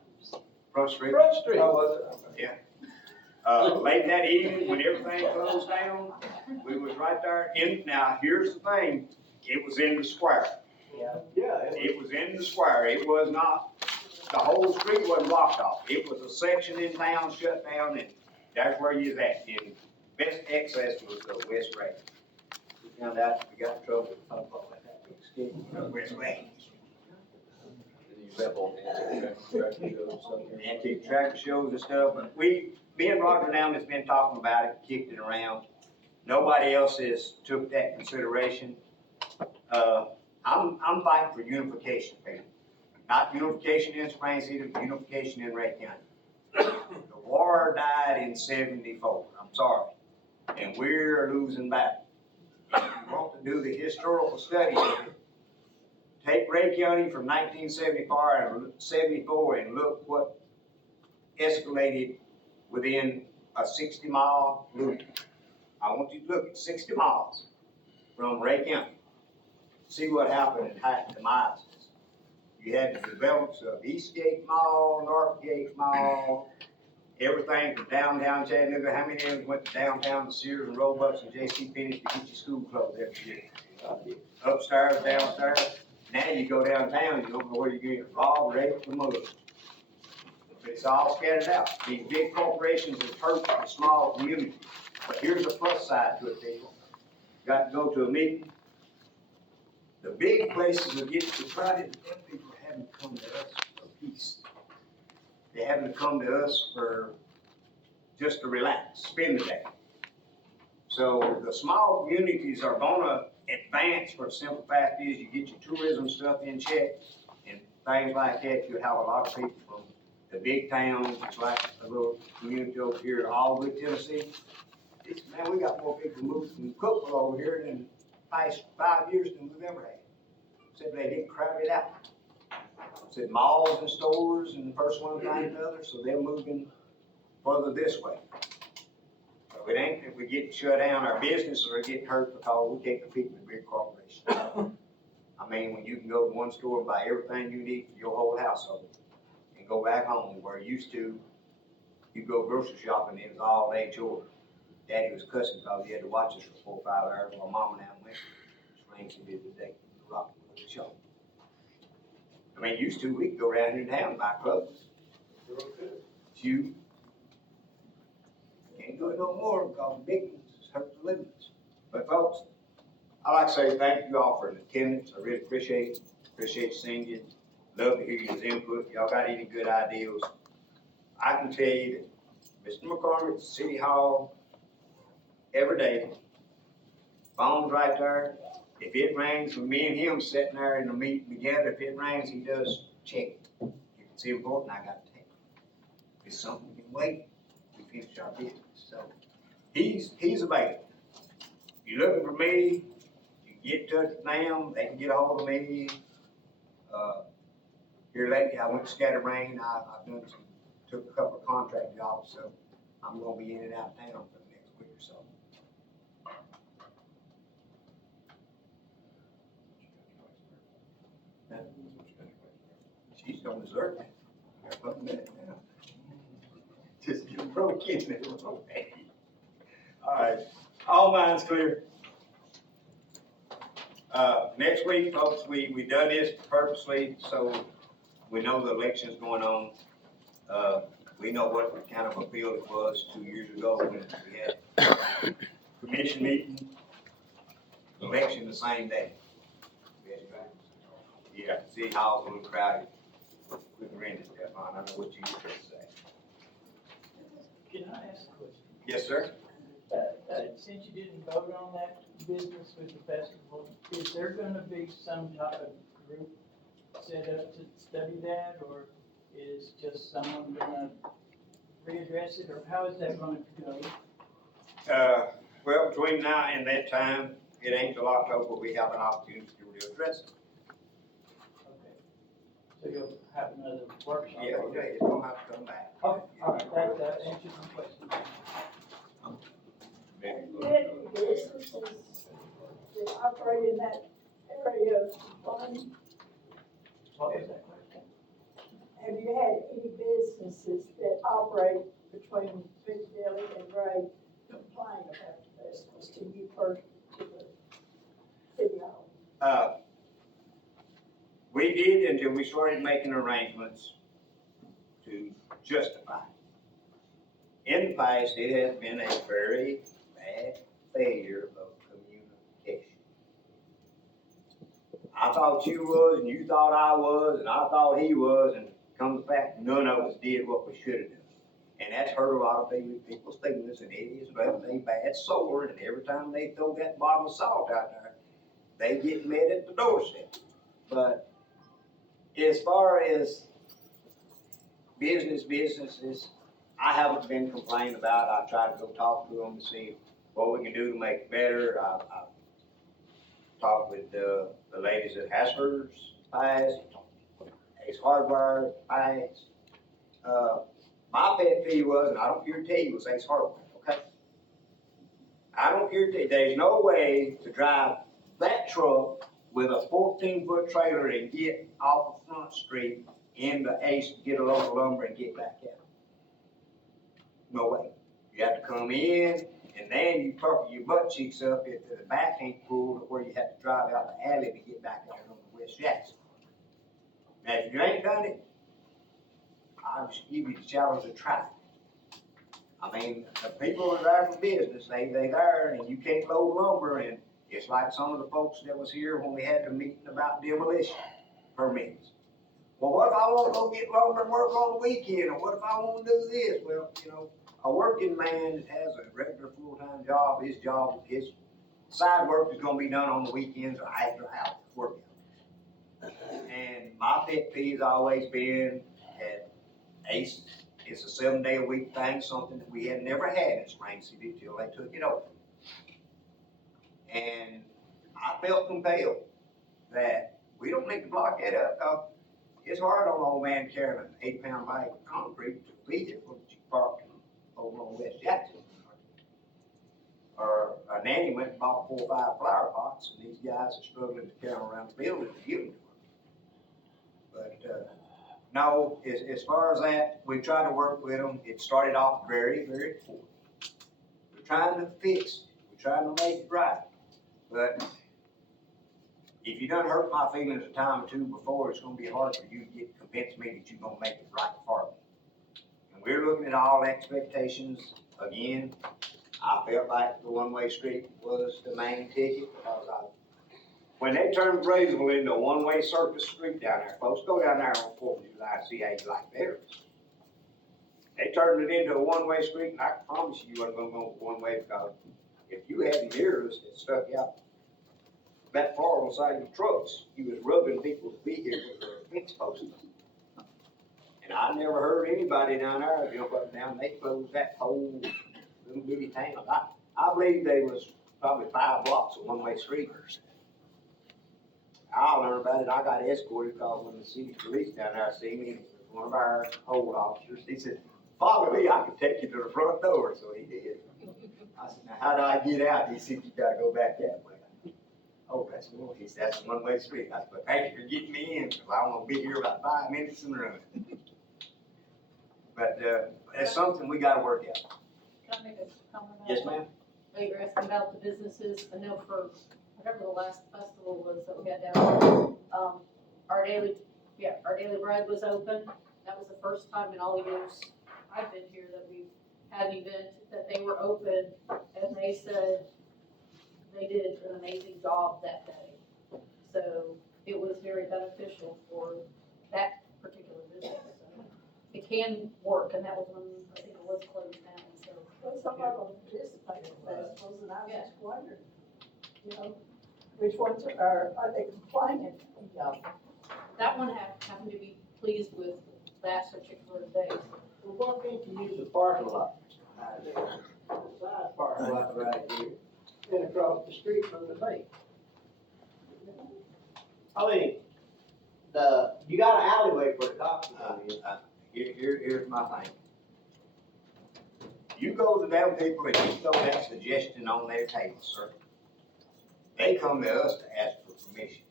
Front Street. Front Street. Oh, was it? Late that evening, when everything closed down, we was right there in, now, here's the thing, it was in the square. Yeah. It was in the square, it was not, the whole street wasn't blocked off. It was a section in town shut down, and that's where you was at, and best access was the West Ray. We found out we got in trouble with phone call like that, we escaped from West Ray. Antique tractor shows and stuff, but me and Roger now has been talking about it, kicked it around. Nobody else has took that consideration. I'm fighting for unification, people. Not unification in Spring City, but unification in Ray County. The war died in '74, I'm sorry, and we're losing battle. If you want to do the historical study of it, take Ray County from 1974 and look what escalated within a 60-mile loop. I want you to look at 60 miles from Ray County. See what happened and how it demised. You had the developments of Eastgate Mall, Northgate Mall, everything from downtown Chattanooga. How many of them went to downtown to Sears and Roebuck's and J.C. Penney's to get your school clothes every year? Upstairs, downstairs. Now you go downtown, you don't know where you're getting robbed, raped, or murdered. It's all scattered out. These big corporations have hurt the small communities. But here's the plus side to it, people. Got to go to a meeting. The big places are getting too crowded, and people are having to come to us for peace. They're having to come to us for just to relax, spend the day. So the small communities are gonna advance for the simple fact is you get your tourism stuff in check and things like that, you have a lot of people from the big towns, it's like a little community over here in Allwood, Tennessee. Man, we got more people moved from Cookville over here in the past 5 years than we've ever had. Said they get crowded out. Said malls and stores and the first one behind another, so they're moving further this way. So it ain't that we get shut down, our businesses are getting hurt because we can't compete with big corporations. I mean, when you can go to one store and buy everything you need for your whole household and go back home where used to, you go grocery shopping, it was all day chore. Daddy was cussing because he had to watch us for 4 or 5 hours while Mom and I went. Strange he did today, rock with the shop. I mean, used to, we could go around here in town and buy clothes. Shoes. Can't do it no more because the big ones hurt the little ones. But folks, I'd like to say thank you all for the attendance. I really appreciate it. Appreciate seeing you. Love to hear your input. If y'all got any good ideas, I can tell you that Mr. McCormick, City Hall, every day, phone's right there. If it rains, when me and him sitting there in the meeting together, if it rains, he does check it. If it's important, I got to take it. If it's something we can wait, we finish our business. So he's available. If you're looking for me, you can get in touch with them. They can get a hold of me. Here lately, I went to Scatterbrain. I've done took a couple of contract jobs, so I'm gonna be in and out of town for the next week or so. She's gonna desert me. Just get broke in there. All right, all minds clear. Next week, folks, we done this purposely so we know the election's going on. We know what kind of a bill it was 2 years ago when we had commission meeting, election the same day. Yeah, City Hall's a little crowded. We can rent it, Stefan. I know what you used to say. Can I ask a question? Yes, sir. Since you didn't vote on that business with the festival, is there gonna be some type of group set up to study that, or is just someone gonna readdress it, or how is that gonna go? Well, between now and that time, it ain't till October, we have an opportunity to readdress it. Okay. So you'll have another workshop? Yeah, okay, it's gonna have to come back. Okay, all right, that answers my question. Many businesses that operate in that area of Bonnie, What was that? have you had any businesses that operate between Piccadilly and Gray complain about the festivals to you personally, to the city hall? We did until we started making arrangements to justify. In the past, it has been a very bad failure of communication. I thought you was, and you thought I was, and I thought he was, and come to fact, none of us did what we should have done. And that's hurt a lot of people's feelings, and it is left a bad sore, and every time they throw that bottle of salt out there, they get met at the doorstep. But as far as businesses, I haven't been complaining about it. I tried to go talk to them to see what we can do to make it better. I talked with the ladies at Hasler's Pies, Ace Hardware Pies. My pet peeve was, and I don't care to tell you, was Ace Hardware, okay? I don't care to tell you, there's no way to drive that truck with a 14-foot trailer and get off of Front Street into Ace to get a load of lumber and get back out. No way. You have to come in, and then you perk your butt cheeks up if the back ain't full to where you have to drive out the alley to get back out on the West Jackson. Now, if you ain't done it, I'll just give you the challenge to try it. I mean, the people are there for business, they there, and you can't load lumber, and it's like some of the folks that was here when we had the meeting about demolition permits. Well, what if I want to go get lumber and work on the weekend, or what if I want to do this? Well, you know, a working man that has a regular full-time job, his side work is gonna be done on the weekends or after hours work. And my pet peeve's always been at Ace, it's a 7-day-a-week thing, something that we had never had in Spring City till they took it over. And I felt compelled that we don't need to block that up, cause it's hard on an old man carrying an 8-pound bag of concrete to be here when you park over on West Jackson. Or a nanny went and bought 4 or 5 flower pots, and these guys are struggling to carry them around the building to give them to them. But, no, as far as that, we tried to work with them. It started off very, very poor. We're trying to fix it. We're trying to make it right. But if you done hurt my feelings a time or two before, it's gonna be hard for you to convince me that you're gonna make it right for me. And we're looking at all expectations again. I felt like the one-way street was the main ticket because when they turned Graysville into a one-way surface street down there, folks go down there on 4th of July and see how you like theirs. They turned it into a one-way street, and I can promise you wasn't gonna go one-way because if you had mirrors that stuck out that far on the side of the trucks, you was rubbing people's vehicles with their fence posts. And I never heard anybody down there jump up and down, they closed that whole little bitty town. I believe they was probably 5 blocks of one-way street. I learned about it, I got escorted because when the city police down there see me, one of our hold officers, he said, "Follow me, I can take you to the front door," so he did. I said, "Now how do I get out?" He said, "You gotta go back that way." Oh, that's one, he said, "That's a one-way street." I said, "But thank you for getting me in, because I want to be here about 5 minutes and run." But, that's something we gotta work out. Can I make a comment on that? Yes, ma'am? Well, you're asking about the businesses, I know for, whatever the last festival was that we had down there, our daily bread was open. That was the first time in all the years I've been here that we've had an event that they were open, and they said they did an amazing job that day. So it was very beneficial for that particular business. So it can work, and that was when I think it was closed down, so. Well, some of them participate in festivals, and I was just wondering, you know, which ones are they complaining? That one happened to be pleased with that particular day. Well, why can't you use the parking lot? The side parking lot right here, and across the street from the bank. I mean, you got an alleyway for the cops to come in. Here's my thing. You go to them people and you throw that suggestion on their table, sir. They come to us to ask for permission.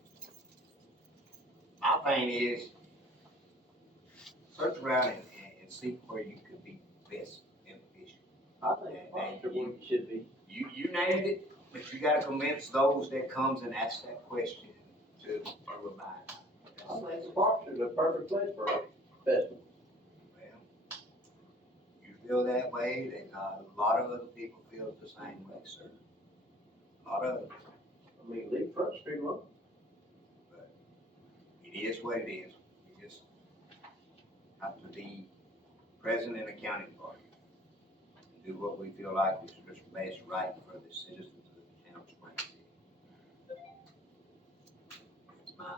My thing is, search around and see where you could be best beneficial. I think Foster would should be. You named it, but you gotta convince those that comes and ask that question to abide. I think Foster's a perfect place for a festival. Well, you feel that way, then a lot of other people feel the same way, sir. A lot of them. I mean, leave Front Street alone. It is what it is. You just have to be present in the county party. And do what we feel like is just best right for the citizens of the town of Spring City. It's my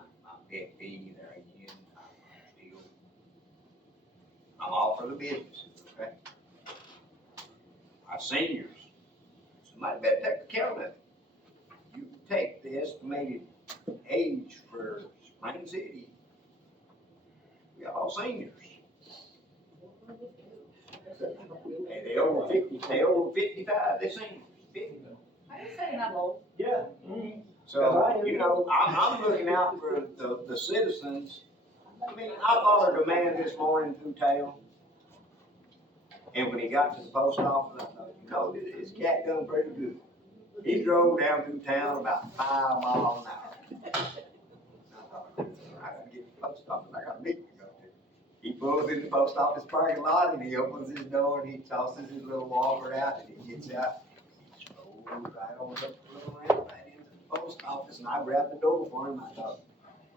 pet peeve there again. I'm all for the businesses, okay? Our seniors, somebody better take account of it. You take the estimated age for Spring City, we all seniors. And they over 55, they seniors, 50. I ain't saying I'm old. Yeah. So, you know, I'm looking out for the citizens. I mean, I followed a man this morning through town. And when he got to the post office, I thought, you know, his cat done pretty good. He drove down through town about 5 miles an hour. I thought, I gotta get to the post office, I got a meeting to go to. He pulls in the post office parking lot and he opens his door and he tosses his little walker out and he gets out. He strolls right on up the little ramp right into the post office and I grabbed the door for him. I thought,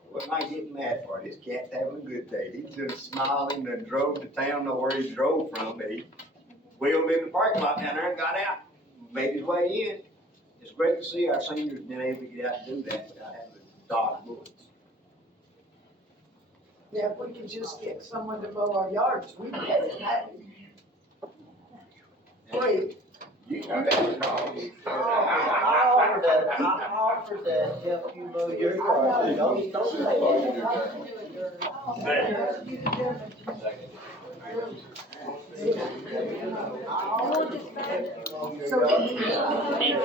what am I getting mad for? This cat's having a good day. He's just smiling and drove to town, know where he drove from, but he wheeled in the parking lot down there and got out, made his way in. It's great to see our seniors being able to get out and do that without having to dodge bullets. Yeah, if we could just get someone to mow our yards, we'd have it happen. Wait, You got that. I offered to help you mow your yard. Don't say so we need